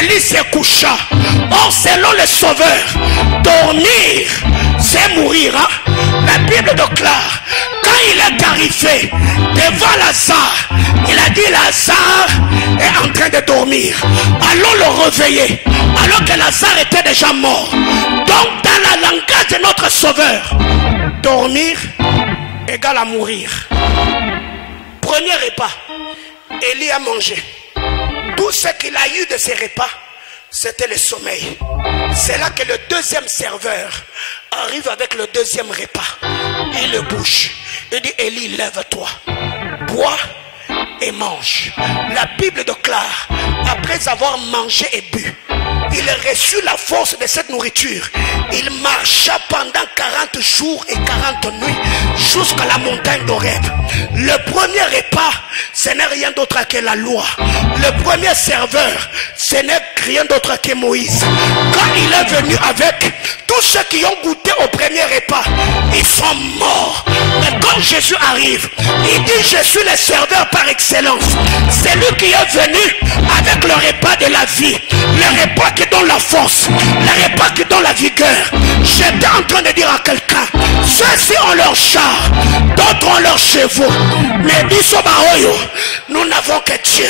Élie se coucha. Or selon le Sauveur, dormir c'est mourir, hein? La Bible déclare, quand il est arrivé devant Lazare, il a dit, Lazare est en train de dormir, allons le réveiller, alors que Lazare était déjà mort. Donc dans la langage de notre Sauveur, dormir égale à mourir. Premier repas, Élie a mangé. Tout ce qu'il a eu de ses repas, c'était le sommeil. C'est là que le deuxième serveur arrive avec le deuxième repas. Il le bouge. Il dit, Élie, lève-toi, bois et mange. La Bible déclare, après avoir mangé et bu, il a reçu la force de cette nourriture. Il marcha pendant 40 jours et 40 nuits jusqu'à la montagne d'Horeb. Le premier repas, ce n'est rien d'autre que la loi. Le premier serveur, ce n'est rien d'autre que Moïse. Quand il est venu avec tous ceux qui ont goûté au premier repas, ils sont morts. Mais quand Jésus arrive, il dit, je suis le serveur par excellence. C'est lui qui est venu avec le repas de la vie, le repas qui donne la force, le repas qui donne la vigueur. J'étais en train de dire à quelqu'un, ceux-ci ont leur char, d'autres ont leurs chevaux, mais nous n'avons que Dieu.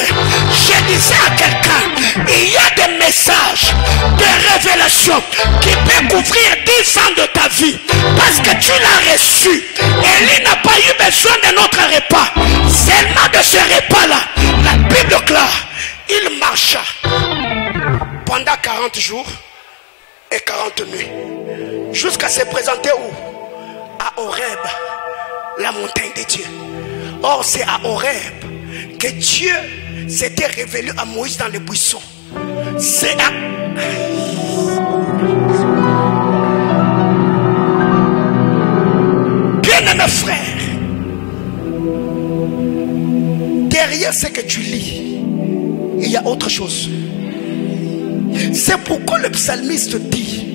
Je disais à quelqu'un, il y a des messages de révélation qui peuvent couvrir 10 ans de ta vie, parce que tu l'as reçu. Élie n'a pas eu besoin de notre repas, seulement de ce repas-là. La Bible déclare, il marcha pendant 40 jours et 40 nuits, jusqu'à se présenter où? À Horeb, la montagne de Dieu. Or c'est à Horeb que Dieu s'était révélé à Moïse dans les buissons. C'est à... Bien-aimés frères, derrière ce que tu lis, il y a autre chose. C'est pourquoi le psalmiste dit,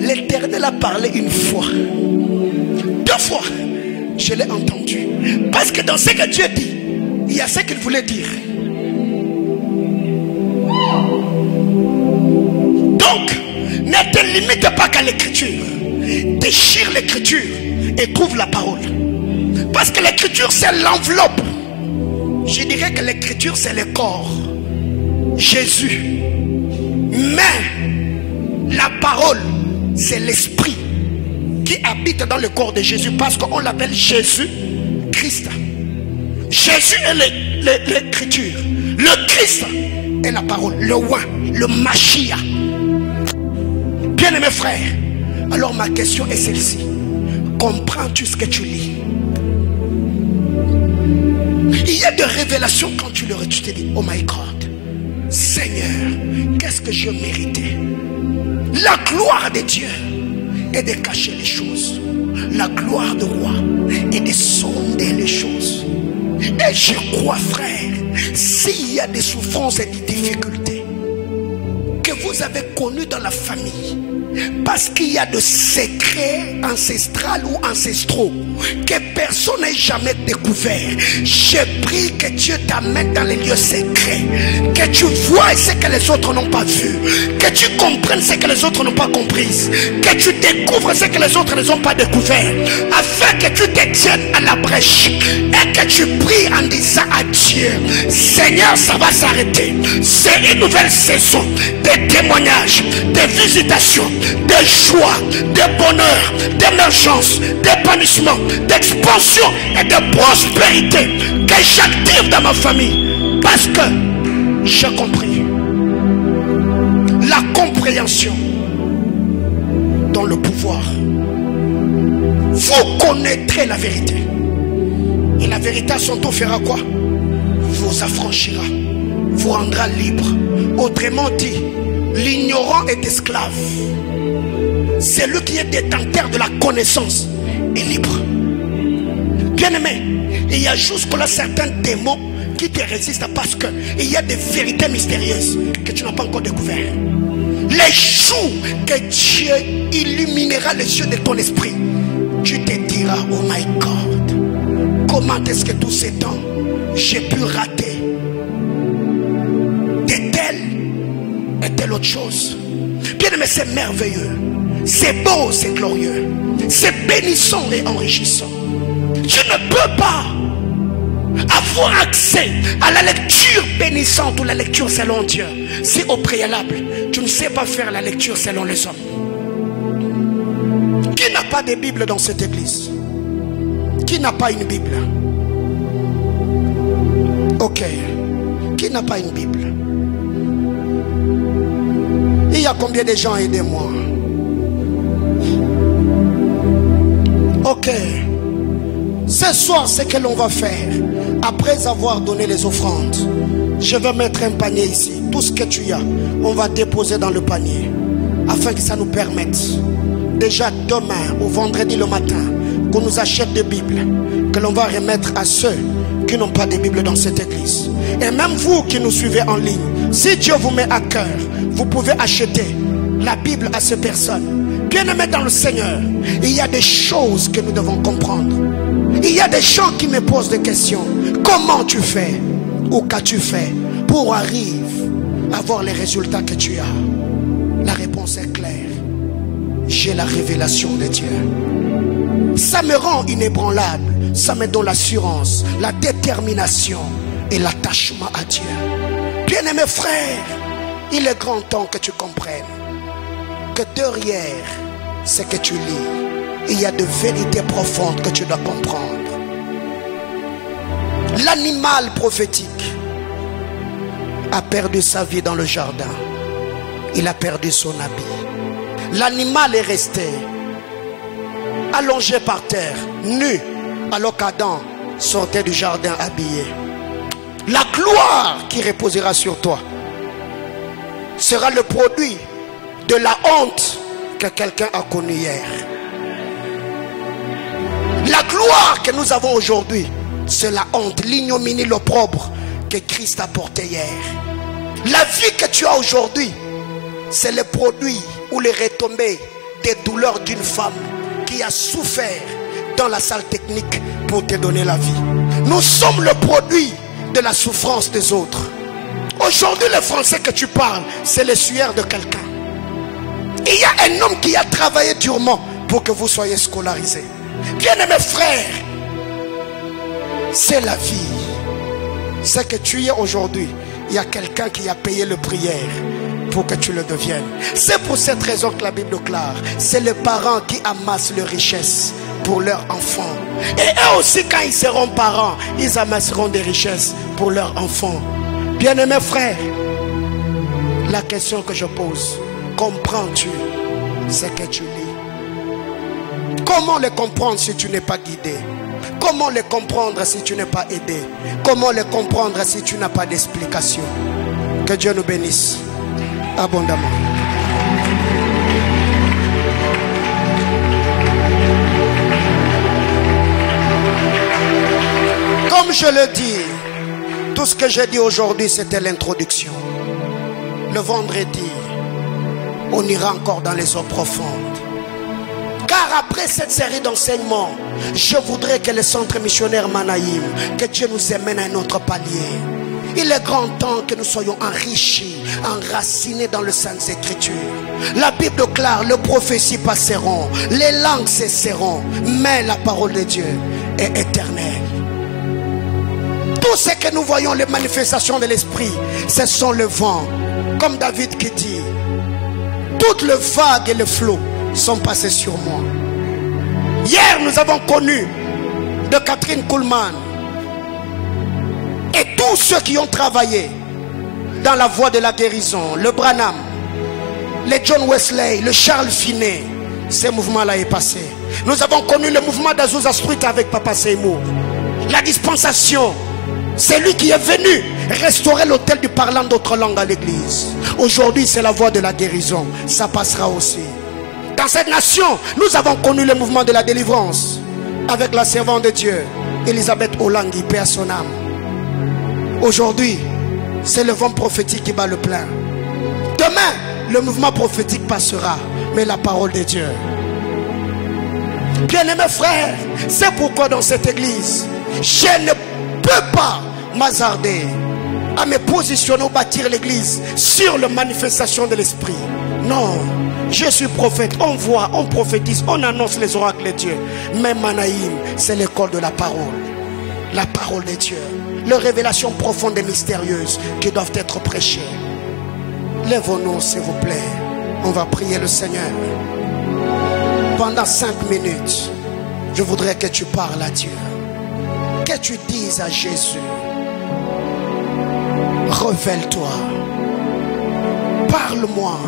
l'Éternel a parlé une fois, 2 fois, je l'ai entendu. Parce que dans ce que Dieu dit, il y a ce qu'il voulait dire. Donc, ne te limite pas qu'à l'écriture. Déchire l'écriture et trouve la parole. Parce que l'écriture c'est l'enveloppe. Je dirais que l'écriture c'est le corps, Jésus. Mais la parole c'est l'esprit qui habite dans le corps de Jésus. Parce qu'on l'appelle Jésus Christ. Jésus est l'écriture. Le Christ est la parole. Le oin, le Mashiach. Bien-aimés frères, alors ma question est celle-ci. Comprends-tu ce que tu lis? Il y a des révélations quand tu leur tu te dis, oh my God, Seigneur, qu'est-ce que je méritais? La gloire de Dieu est de cacher les choses. La gloire de roi est de sonder les choses. Et je crois, frère, s'il y a des souffrances et des difficultés que vous avez connues dans la famille, parce qu'il y a de secrets ancestraux ou ancestraux que personne n'a jamais découvert, je prie que Dieu t'amène dans les lieux secrets, que tu vois ce que les autres n'ont pas vu, que tu comprennes ce que les autres n'ont pas compris, que tu découvres ce que les autres n'ont pas découvert, afin que tu te tiennes à la brèche et que tu pries en disant à Dieu, Seigneur, ça va s'arrêter. C'est une nouvelle saison de témoignages, de visitations, de joie, de bonheur, d'émergence, d'épanouissement, d'expansion et de prospérité que j'active dans ma famille. Parce que j'ai compris. La compréhension dans le pouvoir. Vous connaîtrez la vérité. Et la vérité à son tour fera quoi? Vous affranchira, vous rendra libre. Autrement dit, l'ignorant est esclave. Celui qui est détenteur de la connaissance est libre. Bien-aimé, il y a jusque-là certains démons qui te résistent parce qu'il y a des vérités mystérieuses que tu n'as pas encore découvertes. Les jours que Dieu illuminera les yeux de ton esprit, tu te diras, oh my God, comment est-ce que tous ces temps j'ai pu rater de telle et telle autre chose. Bien-aimé, c'est merveilleux, c'est beau, c'est glorieux, c'est bénissant et enrichissant. Tu ne peux pas avoir accès à la lecture bénissante ou la lecture selon Dieu si au préalable tu ne sais pas faire la lecture selon les hommes. Qui n'a pas de Bible dans cette église? Qui n'a pas une Bible? Ok. Qui n'a pas une Bible? Il y a combien de gens? Aidez-moi. Ok. Ce soir, ce que l'on va faire, après avoir donné les offrandes, je vais mettre un panier ici. Tout ce que tu as, on va déposer dans le panier, afin que ça nous permette, déjà demain ou vendredi le matin, qu'on nous achète des Bibles, que l'on va remettre à ceux qui n'ont pas de Bible dans cette église. Et même vous qui nous suivez en ligne, si Dieu vous met à cœur, vous pouvez acheter la Bible à ces personnes. Bien-aimés dans le Seigneur, il y a des choses que nous devons comprendre. Il y a des gens qui me posent des questions. Comment tu fais ou qu'as-tu fait pour arriver à voir les résultats que tu as? La réponse est claire. J'ai la révélation de Dieu. Ça me rend inébranlable. Ça me donne l'assurance, la détermination et l'attachement à Dieu. Bien-aimés frères, il est grand temps que tu comprennes que derrière ce que tu lis, il y a de vérités profondes que tu dois comprendre. L'animal prophétique a perdu sa vie dans le jardin. Il a perdu son habit. L'animal est resté allongé par terre, nu, alors qu'Adam sortait du jardin habillé. La gloire qui reposera sur toi sera le produit de la honte que quelqu'un a connue hier. La gloire que nous avons aujourd'hui, c'est la honte, l'ignominie, l'opprobre que Christ a porté hier. La vie que tu as aujourd'hui, c'est le produit ou les retombées des douleurs d'une femme qui a souffert dans la salle technique pour te donner la vie. Nous sommes le produit de la souffrance des autres. Aujourd'hui, le français que tu parles, c'est le suaire de quelqu'un. Il y a un homme qui a travaillé durement pour que vous soyez scolarisés. Bien-aimés frères, c'est la vie. Ce que tu es aujourd'hui, il y a quelqu'un qui a payé le prix hier pour que tu le deviennes. C'est pour cette raison que la Bible déclare, c'est les parents qui amassent leurs richesses pour leurs enfants. Et eux aussi, quand ils seront parents, ils amasseront des richesses pour leurs enfants. Bien-aimés frères, la question que je pose, comprends-tu ce que tu lis? Comment le comprendre si tu n'es pas guidé? Comment le comprendre si tu n'es pas aidé? Comment le comprendre si tu n'as pas d'explication? Que Dieu nous bénisse abondamment. Comme je le dis, tout ce que j'ai dit aujourd'hui, c'était l'introduction. Le vendredi, on ira encore dans les eaux profondes. Car après cette série d'enseignements, je voudrais que le centre missionnaire Manaïm, que Dieu nous amène à un autre palier. Il est grand temps que nous soyons enrichis, enracinés dans le Saintes Écritures. La Bible déclare, les prophéties passeront, les langues cesseront, mais la parole de Dieu est éternelle. Tout ce que nous voyons, les manifestations de l'esprit, ce sont le vent. Comme David qui dit, toutes les vagues et les flots sont passés sur moi. Hier, nous avons connu de Catherine Kuhlman et tous ceux qui ont travaillé dans la voie de la guérison, le Branham, le John Wesley, le Charles Finney. Ce mouvement-là est passé. Nous avons connu le mouvement d'Azusa Street avec Papa Seymour. La dispensation, c'est lui qui est venu restaurer l'autel du parlant d'autres langues à l'église. Aujourd'hui, c'est la voie de la guérison. Ça passera aussi. Dans cette nation, nous avons connu le mouvement de la délivrance avec la servante de Dieu, Elisabeth Olangi, paix à son âme. Aujourd'hui, c'est le vent prophétique qui bat le plein. Demain, le mouvement prophétique passera, mais la parole de Dieu. Bien-aimés frères, c'est pourquoi dans cette église, je ne peux pas m'hasarder à me positionner ou bâtir l'église sur la manifestation de l'esprit. Non, je suis prophète, on voit, on prophétise, on annonce les oracles de Dieu. Mais Manaïm, c'est l'école de la parole de Dieu, les révélations profondes et mystérieuses qui doivent être prêchées. Lèvons-nous s'il vous plaît, on va prier le Seigneur. Pendant 5 minutes, je voudrais que tu parles à Dieu, que tu dises à Jésus, révèle-toi, parle-moi.